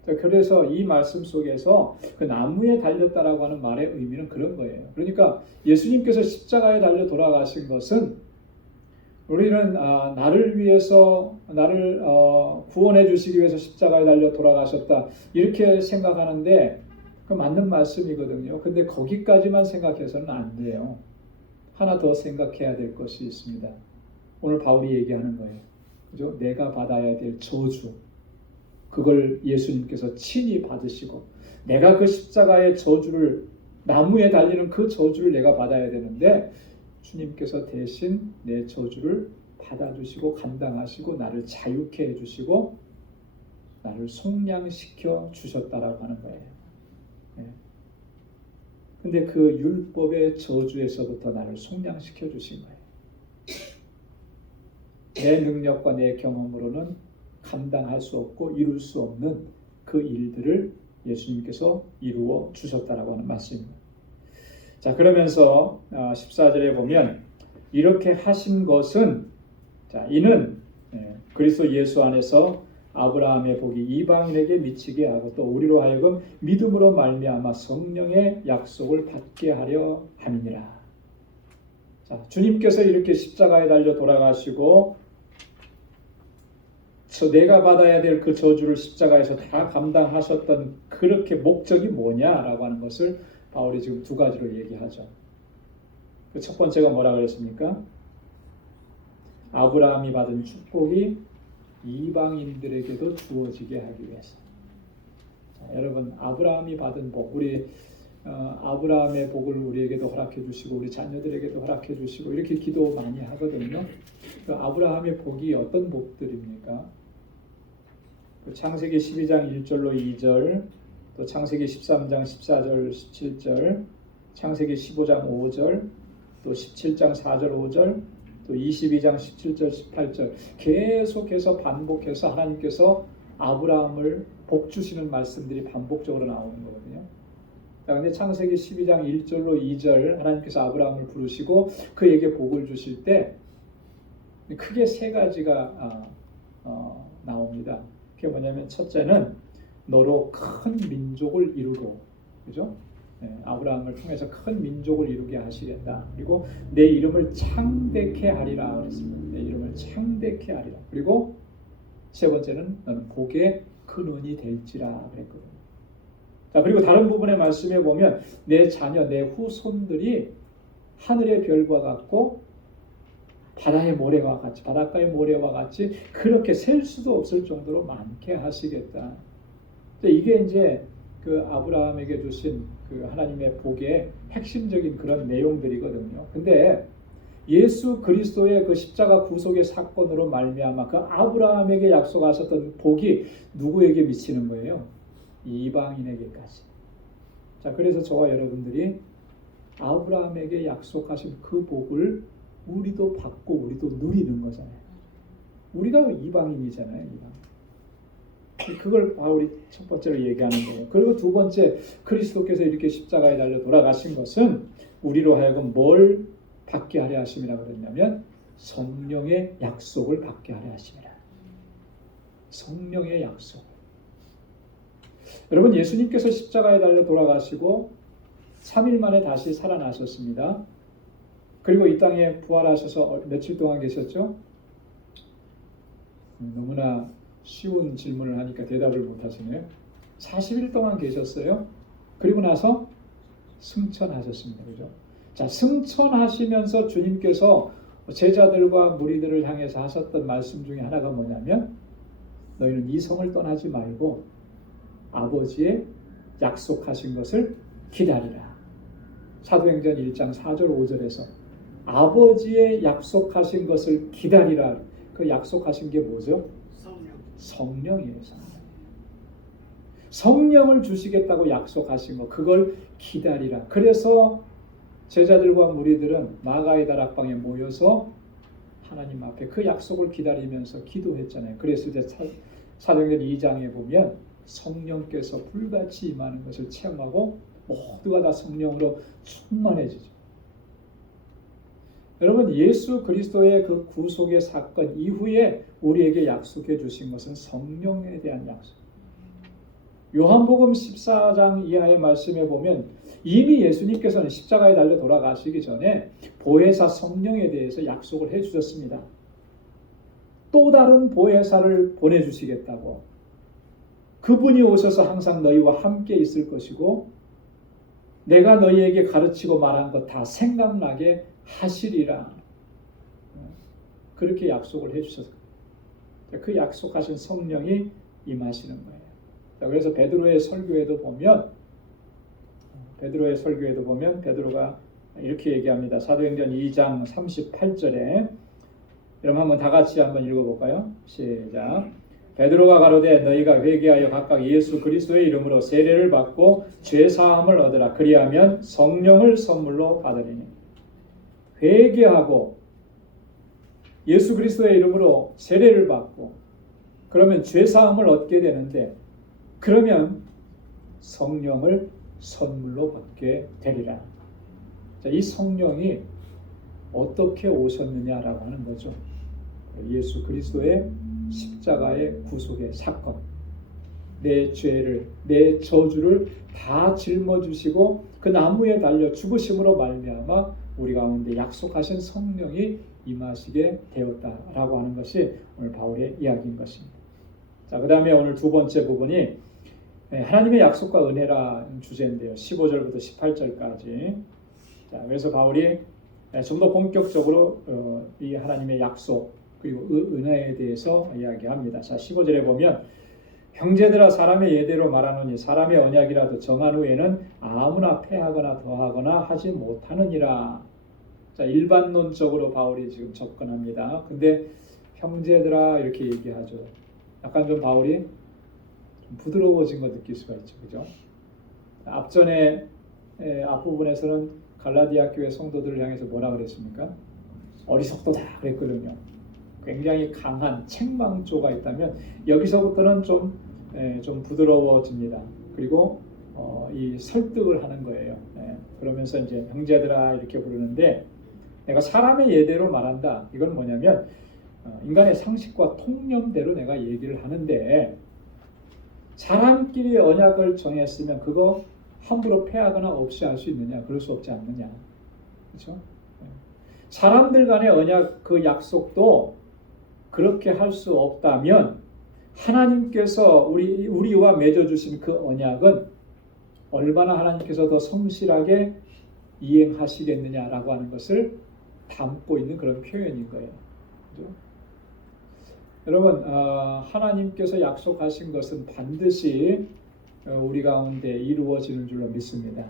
그래서 이 말씀 속에서 그 나무에 달렸다라고 하는 말의 의미는 그런 거예요. 그러니까 예수님께서 십자가에 달려 돌아가신 것은 우리는 나를 위해서 나를 구원해 주시기 위해서 십자가에 달려 돌아가셨다 이렇게 생각하는데 그 맞는 말씀이거든요. 근데 거기까지만 생각해서는 안 돼요. 하나 더 생각해야 될 것이 있습니다. 오늘 바울이 얘기하는 거예요. 그죠? 내가 받아야 될 저주. 그걸 예수님께서 친히 받으시고 내가 그 십자가의 저주를 나무에 달리는 그 저주를 내가 받아야 되는데 주님께서 대신 내 저주를 받아주시고 감당하시고 나를 자유케 해주시고 나를 속량시켜 주셨다라고 하는 거예요. 근데 그 율법의 저주에서부터 나를 속량시켜 주신 거예요. 내 능력과 내 경험으로는 감당할 수 없고 이룰 수 없는 그 일들을 예수님께서 이루어 주셨다라고 하는 말씀입니다. 자, 그러면서 14절에 보면 이렇게 하신 것은 이는 그리스도 예수 안에서 아브라함의 복이 이방인에게 미치게 하고 또 우리로 하여금 믿음으로 말미암아 성령의 약속을 받게 하려 함이니라. 자, 주님께서 이렇게 십자가에 달려 돌아가시고 내가 받아야 될 그 저주를 십자가에서 다 감당하셨던 그렇게 목적이 뭐냐라고 하는 것을 바울이 지금 두 가지로 얘기하죠. 그 첫 번째가 뭐라 그랬습니까? 아브라함이 받은 축복이 이방인들에게도 주어지게 하기 위해서. 자, 여러분 아브라함이 받은 복, 우리 아브라함의 복을 우리에게도 허락해 주시고 우리 자녀들에게도 허락해 주시고 이렇게 기도 많이 하거든요. 그 아브라함의 복이 어떤 복들입니까? 그 창세기 12장 1절로 2절, 또 창세기 13장 14절 17절, 창세기 15장 5절, 또 17장 4절 5절, 또 22장 17절 18절 계속해서 반복해서 하나님께서 아브라함을 복 주시는 말씀들이 반복적으로 나오는 거거든요. 그런데 창세기 12장 1절로 2절 하나님께서 아브라함을 부르시고 그에게 복을 주실 때 크게 세 가지가 나옵니다. 그게 뭐냐면 첫째는 너로 큰 민족을 이루고, 그죠? 아브라함을 통해서 큰 민족을 이루게 하시겠다. 그리고 내 이름을 창대케 하리라 그랬습니다. 내 이름을 창대케 하리라. 그리고 세 번째는 너는 복의 근원이 될지라 그랬거든요. 자, 그리고 다른 부분의 말씀에 보면 내 자녀, 내 후손들이 하늘의 별과 같고 바다의 모래와 같이, 바닷가의 모래와 같이 그렇게 셀 수도 없을 정도로 많게 하시겠다. 이게 이제 그 아브라함에게 주신 그 하나님의 복의 핵심적인 그런 내용들이거든요. 근데 예수 그리스도의 그 십자가 구속의 사건으로 말미암아 그 아브라함에게 약속하셨던 복이 누구에게 미치는 거예요? 이방인에게까지. 자, 그래서 저와 여러분들이 아브라함에게 약속하신 그 복을 우리도 받고 우리도 누리는 거잖아요. 우리가 이방인이잖아요. 이방인. 그걸 바울이 첫 번째로 얘기하는 거예요. 그리고 두 번째, 그리스도께서 이렇게 십자가에 달려 돌아가신 것은 우리로 하여금 뭘 받게 하려 하심이라 그랬냐면 성령의 약속을 받게 하려 하심이라. 성령의 약속. 여러분, 예수님께서 십자가에 달려 돌아가시고 3일 만에 다시 살아나셨습니다. 그리고 이 땅에 부활하셔서 며칠 동안 계셨죠? 너무나 쉬운 질문을 하니까 대답을 못 하시네요. 40일 동안 계셨어요. 그리고 나서 승천하셨습니다. 그죠? 자, 승천하시면서 주님께서 제자들과 무리들을 향해서 하셨던 말씀 중에 하나가 뭐냐면 너희는 이 성을 떠나지 말고 아버지의 약속하신 것을 기다리라. 사도행전 1장 4절 5절에서 아버지의 약속하신 것을 기다리라. 그 약속하신 게 뭐죠? 성령이에요. 성령을 주시겠다고 약속하신 거, 그걸 기다리라. 그래서 제자들과 무리들은 마가의 다락방에 모여서 하나님 앞에 그 약속을 기다리면서 기도했잖아요. 그랬을 때 사도행전 2장에 보면 성령께서 불같이 임하는 것을 체험하고 모두가 다 성령으로 충만해지죠. 여러분, 예수 그리스도의 그 구속의 사건 이후에 우리에게 약속해 주신 것은 성령에 대한 약속. 요한복음 14장 이하의 말씀에 보면 이미 예수님께서는 십자가에 달려 돌아가시기 전에 보혜사 성령에 대해서 약속을 해 주셨습니다. 또 다른 보혜사를 보내주시겠다고. 그분이 오셔서 항상 너희와 함께 있을 것이고 내가 너희에게 가르치고 말한 것 다 생각나게 하시리라. 그렇게 약속을 해주셨어요. 그 약속하신 성령이 임하시는 거예요. 그래서 베드로의 설교에도 보면 베드로가 이렇게 얘기합니다. 사도행전 2장 38절에 여러분 한번 다 같이 한번 읽어볼까요? 시작. 베드로가 가로되 너희가 회개하여 각각 예수 그리스도의 이름으로 세례를 받고 죄 사함을 얻으라. 그리하면 성령을 선물로 받으리니. 회개하고 예수 그리스도의 이름으로 세례를 받고 그러면 죄 사함을 얻게 되는데 그러면 성령을 선물로 받게 되리라. 자, 이 성령이 어떻게 오셨느냐라고 하는 거죠. 예수 그리스도의 십자가의 구속의 사건, 내 죄를, 내 저주를 다 짊어주시고 그 나무에 달려 죽으심으로 말미암아 우리 가운데 약속하신 성령이 임하시게 되었다라고 하는 것이 오늘 바울의 이야기인 것입니다. 자, 그 다음에 오늘 두 번째 부분이 하나님의 약속과 은혜라는 주제인데요. 15절부터 18절까지. 자, 그래서 바울이 좀 더 본격적으로 이 하나님의 약속 그리고 은혜에 대해서 이야기합니다. 자, 15절에 보면 형제들아 사람의 예대로 말하노니 사람의 언약이라도 정한 후에는 아무나 폐하거나 더하거나 하지 못하느니라. 자, 일반론적으로 바울이 지금 접근합니다. 근데 형제들아 이렇게 얘기하죠. 약간 좀 바울이 좀 부드러워진 거 느낄 수가 있죠. 그죠? 앞전에 앞부분에서는 갈라디아 교회 성도들을 향해서 뭐라 그랬습니까? 어리석도다 그랬거든요. 굉장히 강한 책망조가 있다면 여기서부터는 좀 부드러워집니다. 그리고 이 설득을 하는 거예요. 그러면서 이제 형제들아 이렇게 부르는데 내가 사람의 예대로 말한다. 이건 뭐냐면 인간의 상식과 통념대로 내가 얘기를 하는데 사람끼리 언약을 정했으면 그거 함부로 폐하거나 없이 할 수 있느냐? 그럴 수 없지 않느냐? 그렇죠? 사람들 간의 언약 그 약속도 그렇게 할 수 없다면 하나님께서 우리와 맺어주신 그 언약은 얼마나 하나님께서 더 성실하게 이행하시겠느냐라고 하는 것을 담고 있는 그런 표현인 거예요. 그렇죠? 여러분, 하나님께서 약속하신 것은 반드시 우리 가운데 이루어지는 줄로 믿습니다.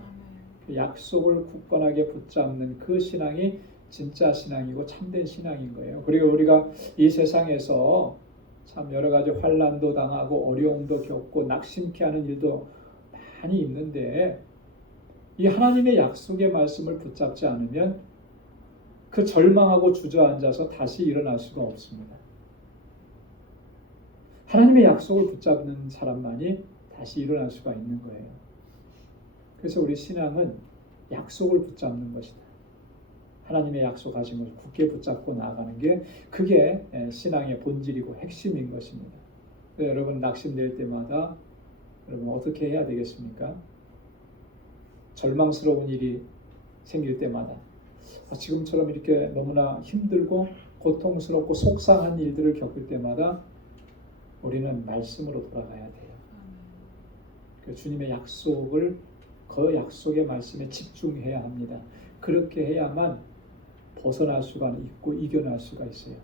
약속을 굳건하게 붙잡는 그 신앙이 진짜 신앙이고 참된 신앙인 거예요. 그리고 우리가 이 세상에서 참 여러 가지 환난도 당하고 어려움도 겪고 낙심케 하는 일도 많이 있는데 이 하나님의 약속의 말씀을 붙잡지 않으면 그 절망하고 주저앉아서 다시 일어날 수가 없습니다. 하나님의 약속을 붙잡는 사람만이 다시 일어날 수가 있는 거예요. 그래서 우리 신앙은 약속을 붙잡는 것이다. 하나님의 약속하신 것을 굳게 붙잡고 나아가는 게 그게 신앙의 본질이고 핵심인 것입니다. 여러분 낙심될 때마다 여러분 어떻게 해야 되겠습니까? 절망스러운 일이 생길 때마다 지금처럼 이렇게 너무나 힘들고 고통스럽고 속상한 일들을 겪을 때마다 우리는 말씀으로 돌아가야 돼요. 주님의 약속을 그 약속의 말씀에 집중해야 합니다. 그렇게 해야만 벗어날 수가 있고 이겨낼 수가 있어요.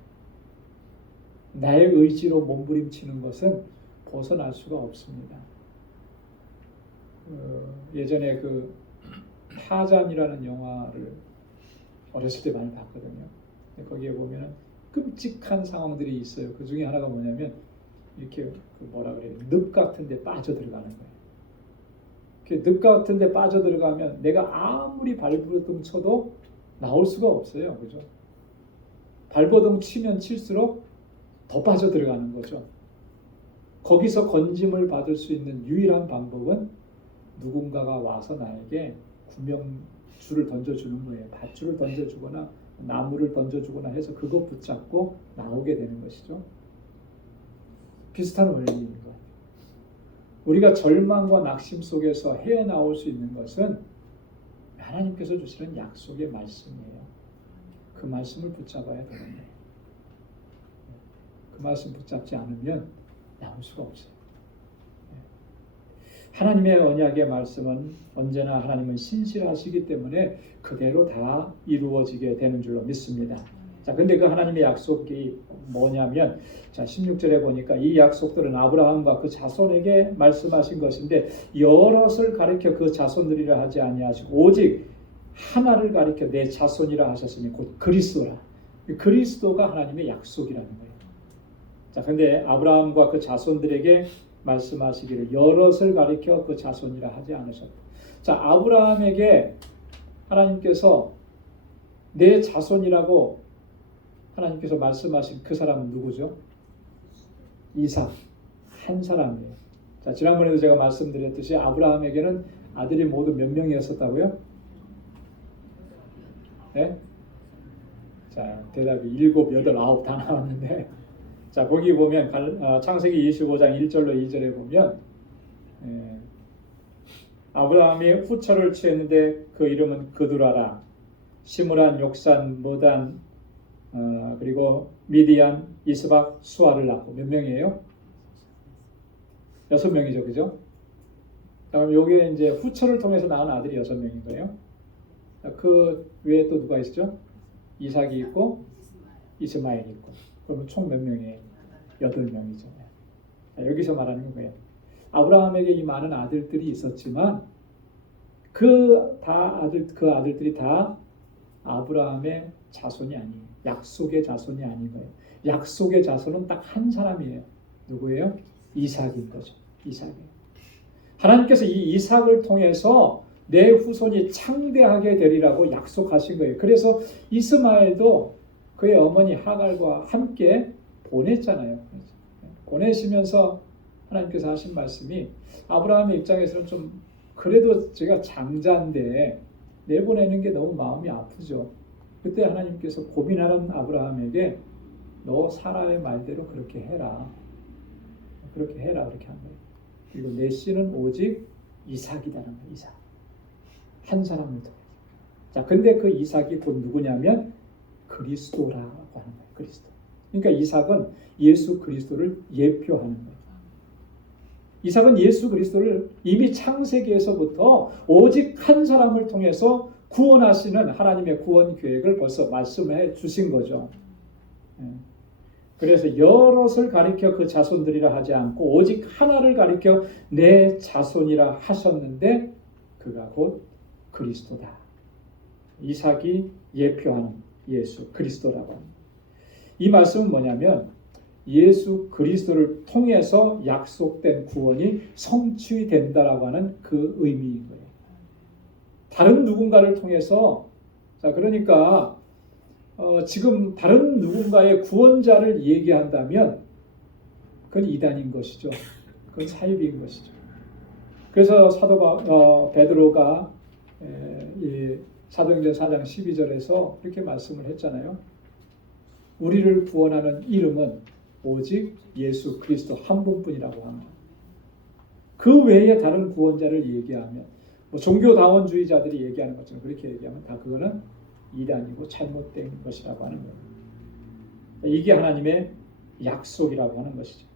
나의 의지로 몸부림치는 것은 벗어날 수가 없습니다. 예전에 그 타잔이라는 영화를 어렸을 때 많이 봤거든요. 근데 거기에 보면 끔찍한 상황들이 있어요. 그 중에 하나가 뭐냐면 이렇게 그 뭐라 그래요? 늪 같은 데 빠져 들어가는 거예요. 늪 같은 데 빠져 들어가면 내가 아무리 발버둥 쳐도 나올 수가 없어요. 그죠? 발버둥 치면 칠수록 더 빠져 들어가는 거죠. 거기서 건짐을 받을 수 있는 유일한 방법은 누군가가 와서 나에게 구명줄을 던져주는 거예요. 밧줄을 던져주거나 나무를 던져주거나 해서 그거 붙잡고 나오게 되는 것이죠. 비슷한 원리인 것 같아요. 우리가 절망과 낙심 속에서 헤어나올 수 있는 것은 하나님께서 주시는 약속의 말씀이에요. 그 말씀을 붙잡아야 되는데 그 말씀 붙잡지 않으면 나올 수가 없어요. 하나님의 언약의 말씀은 언제나 하나님은 신실하시기 때문에 그대로 다 이루어지게 되는 줄로 믿습니다. 자, 근데 그 하나님의 약속이 뭐냐면, 자, 16절에 보니까 이 약속들은 아브라함과 그 자손에게 말씀하신 것인데 여럿을 가리켜 그 자손들이라 하지 아니하시고 오직 하나를 가리켜 내 자손이라 하셨으니 곧 그리스도라. 그리스도가 하나님의 약속이라는 거예요. 자, 근데 아브라함과 그 자손들에게 말씀하시기를 여럿을 가리켜 그 자손이라 하지 않으셨다. 자, 아브라함에게 하나님께서 내 자손이라고 하나님께서 말씀하신 그 사람은 누구죠? 이삭, 한 사람이에요. 자, 지난번에도 제가 말씀드렸듯이 아브라함에게는 아들이 모두 몇 명이었었다고요? 네? 자, 대답이 7, 8, 9 다 나왔는데, 자, 거기 보면 창세기 25장 1절로 2절에 보면 아브라함이 후처를 취했는데 그 이름은 그두라라. 시므란, 욕산, 모단, 그리고 미디안, 이스박, 수아를 낳고 몇 명이에요? 6명이죠, 그죠? 그럼 여기에 이제 후처를 통해서 낳은 아들이 6명인 거예요. 그 외에 또 누가 있죠? 이삭이 있고 이스마엘이 있고. 그러면 총 몇 명이에요? 8명이죠. 여기서 말하는 거예요. 아브라함에게 이 많은 아들들이 있었지만 그 아들들이 다 아브라함의 자손이 아니에요. 약속의 자손이 아닌 거예요. 약속의 자손은 딱 한 사람이에요. 누구예요? 이삭인 거죠. 이삭이에요. 하나님께서 이 이삭을 통해서 내 후손이 창대하게 되리라고 약속하신 거예요. 그래서 이스마엘도 그의 어머니 하갈과 함께 보냈잖아요. 보내시면서 하나님께서 하신 말씀이 아브라함의 입장에서는 좀 그래도 제가 장자인데 내보내는 게 너무 마음이 아프죠. 그때 하나님께서 고민하는 아브라함에게 너 사라의 말대로 그렇게 해라. 그렇게 해라. 그렇게 한 거예요. 그리고 내 씨는 오직 이삭이다는 거예요. 이삭. 한 사람을 통해서. 자, 근데 그 이삭이 곧 누구냐면 그리스도라고 하는 거예요. 그리스도. 그러니까 이삭은 예수 그리스도를 예표하는 거예요. 이삭은 예수 그리스도를 이미 창세기에서부터 오직 한 사람을 통해서 구원하시는 하나님의 구원 계획을 벌써 말씀해 주신 거죠. 그래서 여럿을 가리켜 그 자손들이라 하지 않고 오직 하나를 가리켜 내 자손이라 하셨는데 그가 곧 그리스도다. 이삭이 예표하는 예수 그리스도라고 합니다. 이 말씀은 뭐냐면 예수 그리스도를 통해서 약속된 구원이 성취된다라고 하는 그 의미인 거예요. 다른 누군가를 통해서, 자, 그러니까 지금 다른 누군가의 구원자를 얘기한다면 그건 이단인 것이죠. 그건 사이비인 것이죠. 그래서 사도 베드로가 이 사도행전 4장 12절에서 이렇게 말씀을 했잖아요. 우리를 구원하는 이름은 오직 예수 그리스도 한 분뿐이라고 합니다. 그 외에 다른 구원자를 얘기하면 종교다원주의자들이 얘기하는 것처럼 그렇게 얘기하면 다 그거는 이단이고 잘못된 것이라고 하는 거예요. 이게 하나님의 약속이라고 하는 것이죠.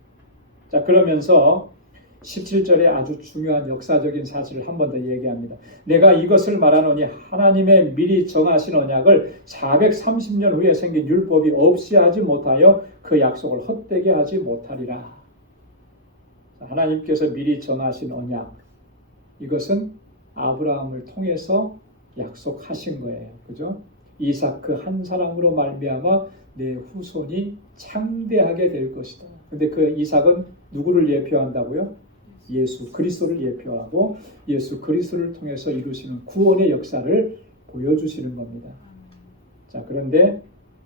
자, 그러면서 17절에 아주 중요한 역사적인 사실을 한 번 더 얘기합니다. 내가 이것을 말하노니 하나님의 미리 정하신 언약을 430년 후에 생긴 율법이 없이 하지 못하여 그 약속을 헛되게 하지 못하리라. 하나님께서 미리 정하신 언약, 이것은 아브라함을 통해서 약속하신 거예요. 그죠? 이삭 그 한 사람으로 말미암아 내 후손이 창대하게 될 것이다. 근데 그 이삭은 누구를 예표한다고요? 예수 그리스도를 예표하고 예수 그리스도를 통해서 이루시는 구원의 역사를 보여주시는 겁니다. 자, 그런데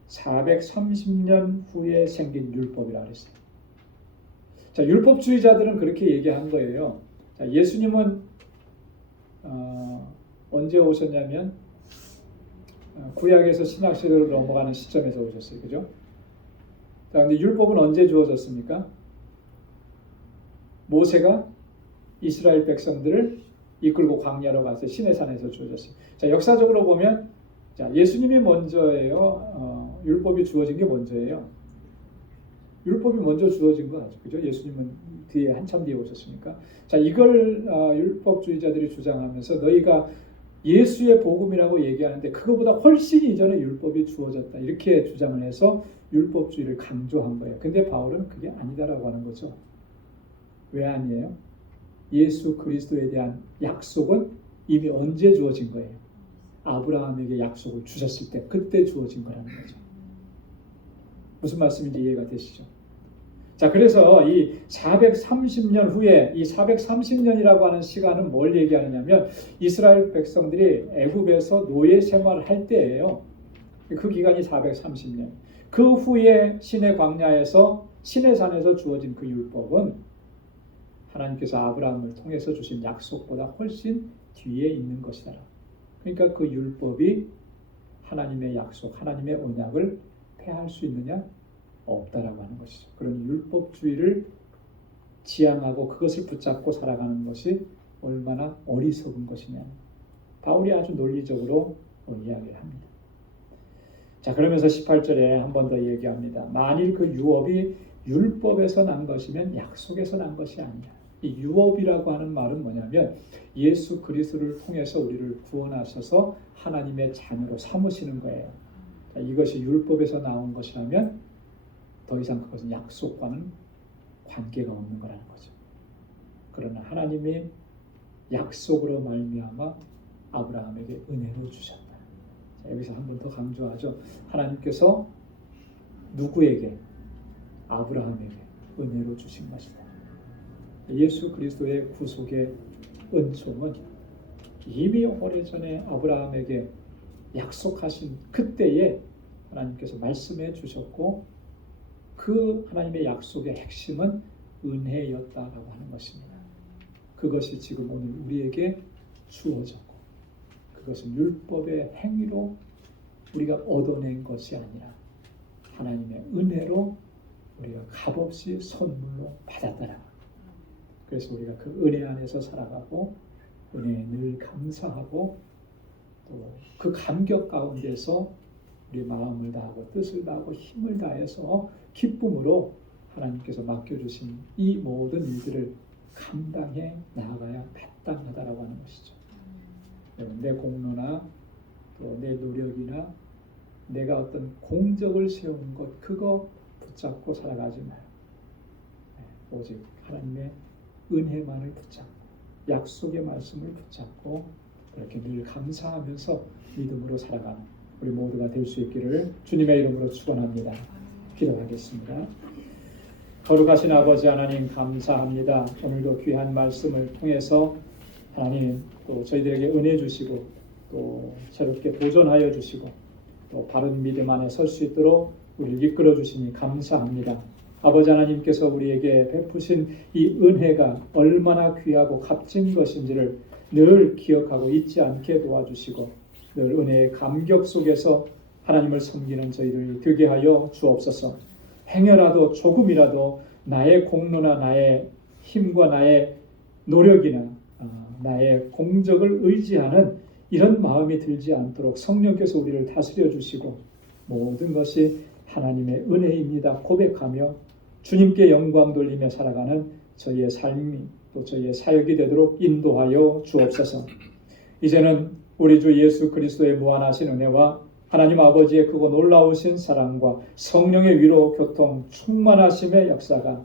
430년 후에 생긴 율법이라 그랬어요. 자, 율법주의자들은 그렇게 얘기한 거예요. 자, 예수님은 언제 오셨냐면 구약에서 신약 시대로 넘어가는 시점에서 오셨어요. 그죠? 자, 근데 율법은 언제 주어졌습니까? 모세가 이스라엘 백성들을 이끌고 광야로 갔을 때 시내산에서 주어졌어요. 자, 역사적으로 보면 자, 예수님이 먼저예요. 율법이 주어진 게 먼저예요. 율법이 먼저 주어진 거 아니죠. 그죠? 예수님은 뒤에 한참 뒤에 오셨으니까. 자, 이걸 율법주의자들이 주장하면서 너희가 예수의 복음이라고 얘기하는데 그거보다 훨씬 이전에 율법이 주어졌다. 이렇게 주장을 해서 율법주의를 강조한 거예요. 근데 바울은 그게 아니다라고 하는 거죠. 왜 아니에요? 예수 그리스도에 대한 약속은 이미 언제 주어진 거예요? 아브라함에게 약속을 주셨을 때 그때 주어진 거라는 거죠. 무슨 말씀인지 이해가 되시죠? 자, 그래서 이 430년 후에 이 430년이라고 하는 시간은 뭘 얘기하느냐면 이스라엘 백성들이 애굽에서 노예 생활을 할 때예요. 그 기간이 430년. 그 후에 시내 광야에서 시내산에서 주어진 그 율법은 하나님께서 아브라함을 통해서 주신 약속보다 훨씬 뒤에 있는 것이다. 그러니까 그 율법이 하나님의 약속, 하나님의 언약을 폐할 수 있느냐? 없다라고 하는 것이죠. 그런 율법주의를 지향하고 그것을 붙잡고 살아가는 것이 얼마나 어리석은 것이냐. 바울이 아주 논리적으로 이야기를 합니다. 자, 그러면서 18절에 한 번 더 얘기합니다. 만일 그 유업이 율법에서 난 것이면 약속에서 난 것이 아니야. 이 유업이라고 하는 말은 뭐냐면 예수 그리스도를 통해서 우리를 구원하셔서 하나님의 자녀로 삼으시는 거예요. 자, 이것이 율법에서 나온 것이라면 더 이상 그것은 약속과는 관계가 없는 거라는 거죠. 그러나 하나님의 약속으로 말미암아 아브라함에게 은혜로 주셨다. 자, 여기서 한 번 더 강조하죠. 하나님께서 누구에게? 아브라함에게 은혜로 주신 것이다. 예수 그리스도의 구속의 은총은 이미 오래전에 아브라함에게 약속하신 그때에 하나님께서 말씀해 주셨고 그 하나님의 약속의 핵심은 은혜였다라고 하는 것입니다. 그것이 지금 오늘 우리에게 주어졌고 그것은 율법의 행위로 우리가 얻어낸 것이 아니라 하나님의 은혜로 우리가 값없이 선물로 받았더라. 그래서 우리가 그 은혜 안에서 살아가고 은혜에 늘 감사하고 또 그 감격 가운데서 우리 마음을 다하고 뜻을 다하고 힘을 다해서 기쁨으로 하나님께서 맡겨주신 이 모든 일들을 감당해 나아가야 마땅하다라고 하는 것이죠. 내 공로나 또 내 노력이나 내가 어떤 공적을 세우는 것 그거 붙잡고 살아가지 마요. 오직 하나님의 은혜만을 붙잡고 약속의 말씀을 붙잡고 그렇게 늘 감사하면서 믿음으로 살아가는 우리 모두가 될 수 있기를 주님의 이름으로 축원합니다. 기도하겠습니다. 거룩하신 아버지 하나님 감사합니다. 오늘도 귀한 말씀을 통해서 하나님 또 저희들에게 은혜 주시고 또 새롭게 도전하여 주시고 또 바른 믿음 안에 설 수 있도록 우리를 이끌어 주시니 감사합니다. 아버지 하나님께서 우리에게 베푸신 이 은혜가 얼마나 귀하고 값진 것인지를 늘 기억하고 잊지 않게 도와주시고 늘 은혜의 감격 속에서 하나님을 섬기는 저희를 되게 하여 주옵소서. 행여라도 조금이라도 나의 공로나 나의 힘과 나의 노력이나 나의 공적을 의지하는 이런 마음이 들지 않도록 성령께서 우리를 다스려 주시고 모든 것이 하나님의 은혜입니다 고백하며 주님께 영광 돌리며 살아가는 저희의 삶이 또 저희의 사역이 되도록 인도하여 주옵소서. 이제는 우리 주 예수 그리스도의 무한하신 은혜와 하나님 아버지의 크고 놀라우신 사랑과 성령의 위로 교통 충만하심의 역사가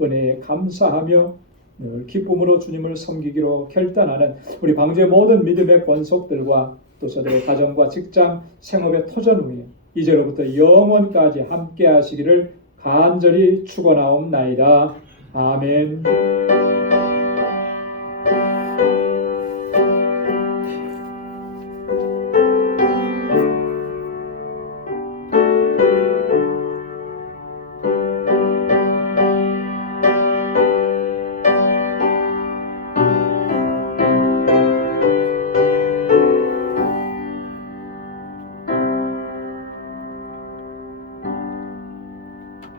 은혜에 감사하며 늘 기쁨으로 주님을 섬기기로 결단하는 우리 방주의 모든 믿음의 권속들과 또 저들의 가정과 직장, 생업의 터전 위에 이제로부터 영원까지 함께 하시기를 간절히 축원하옵나이다. 아멘.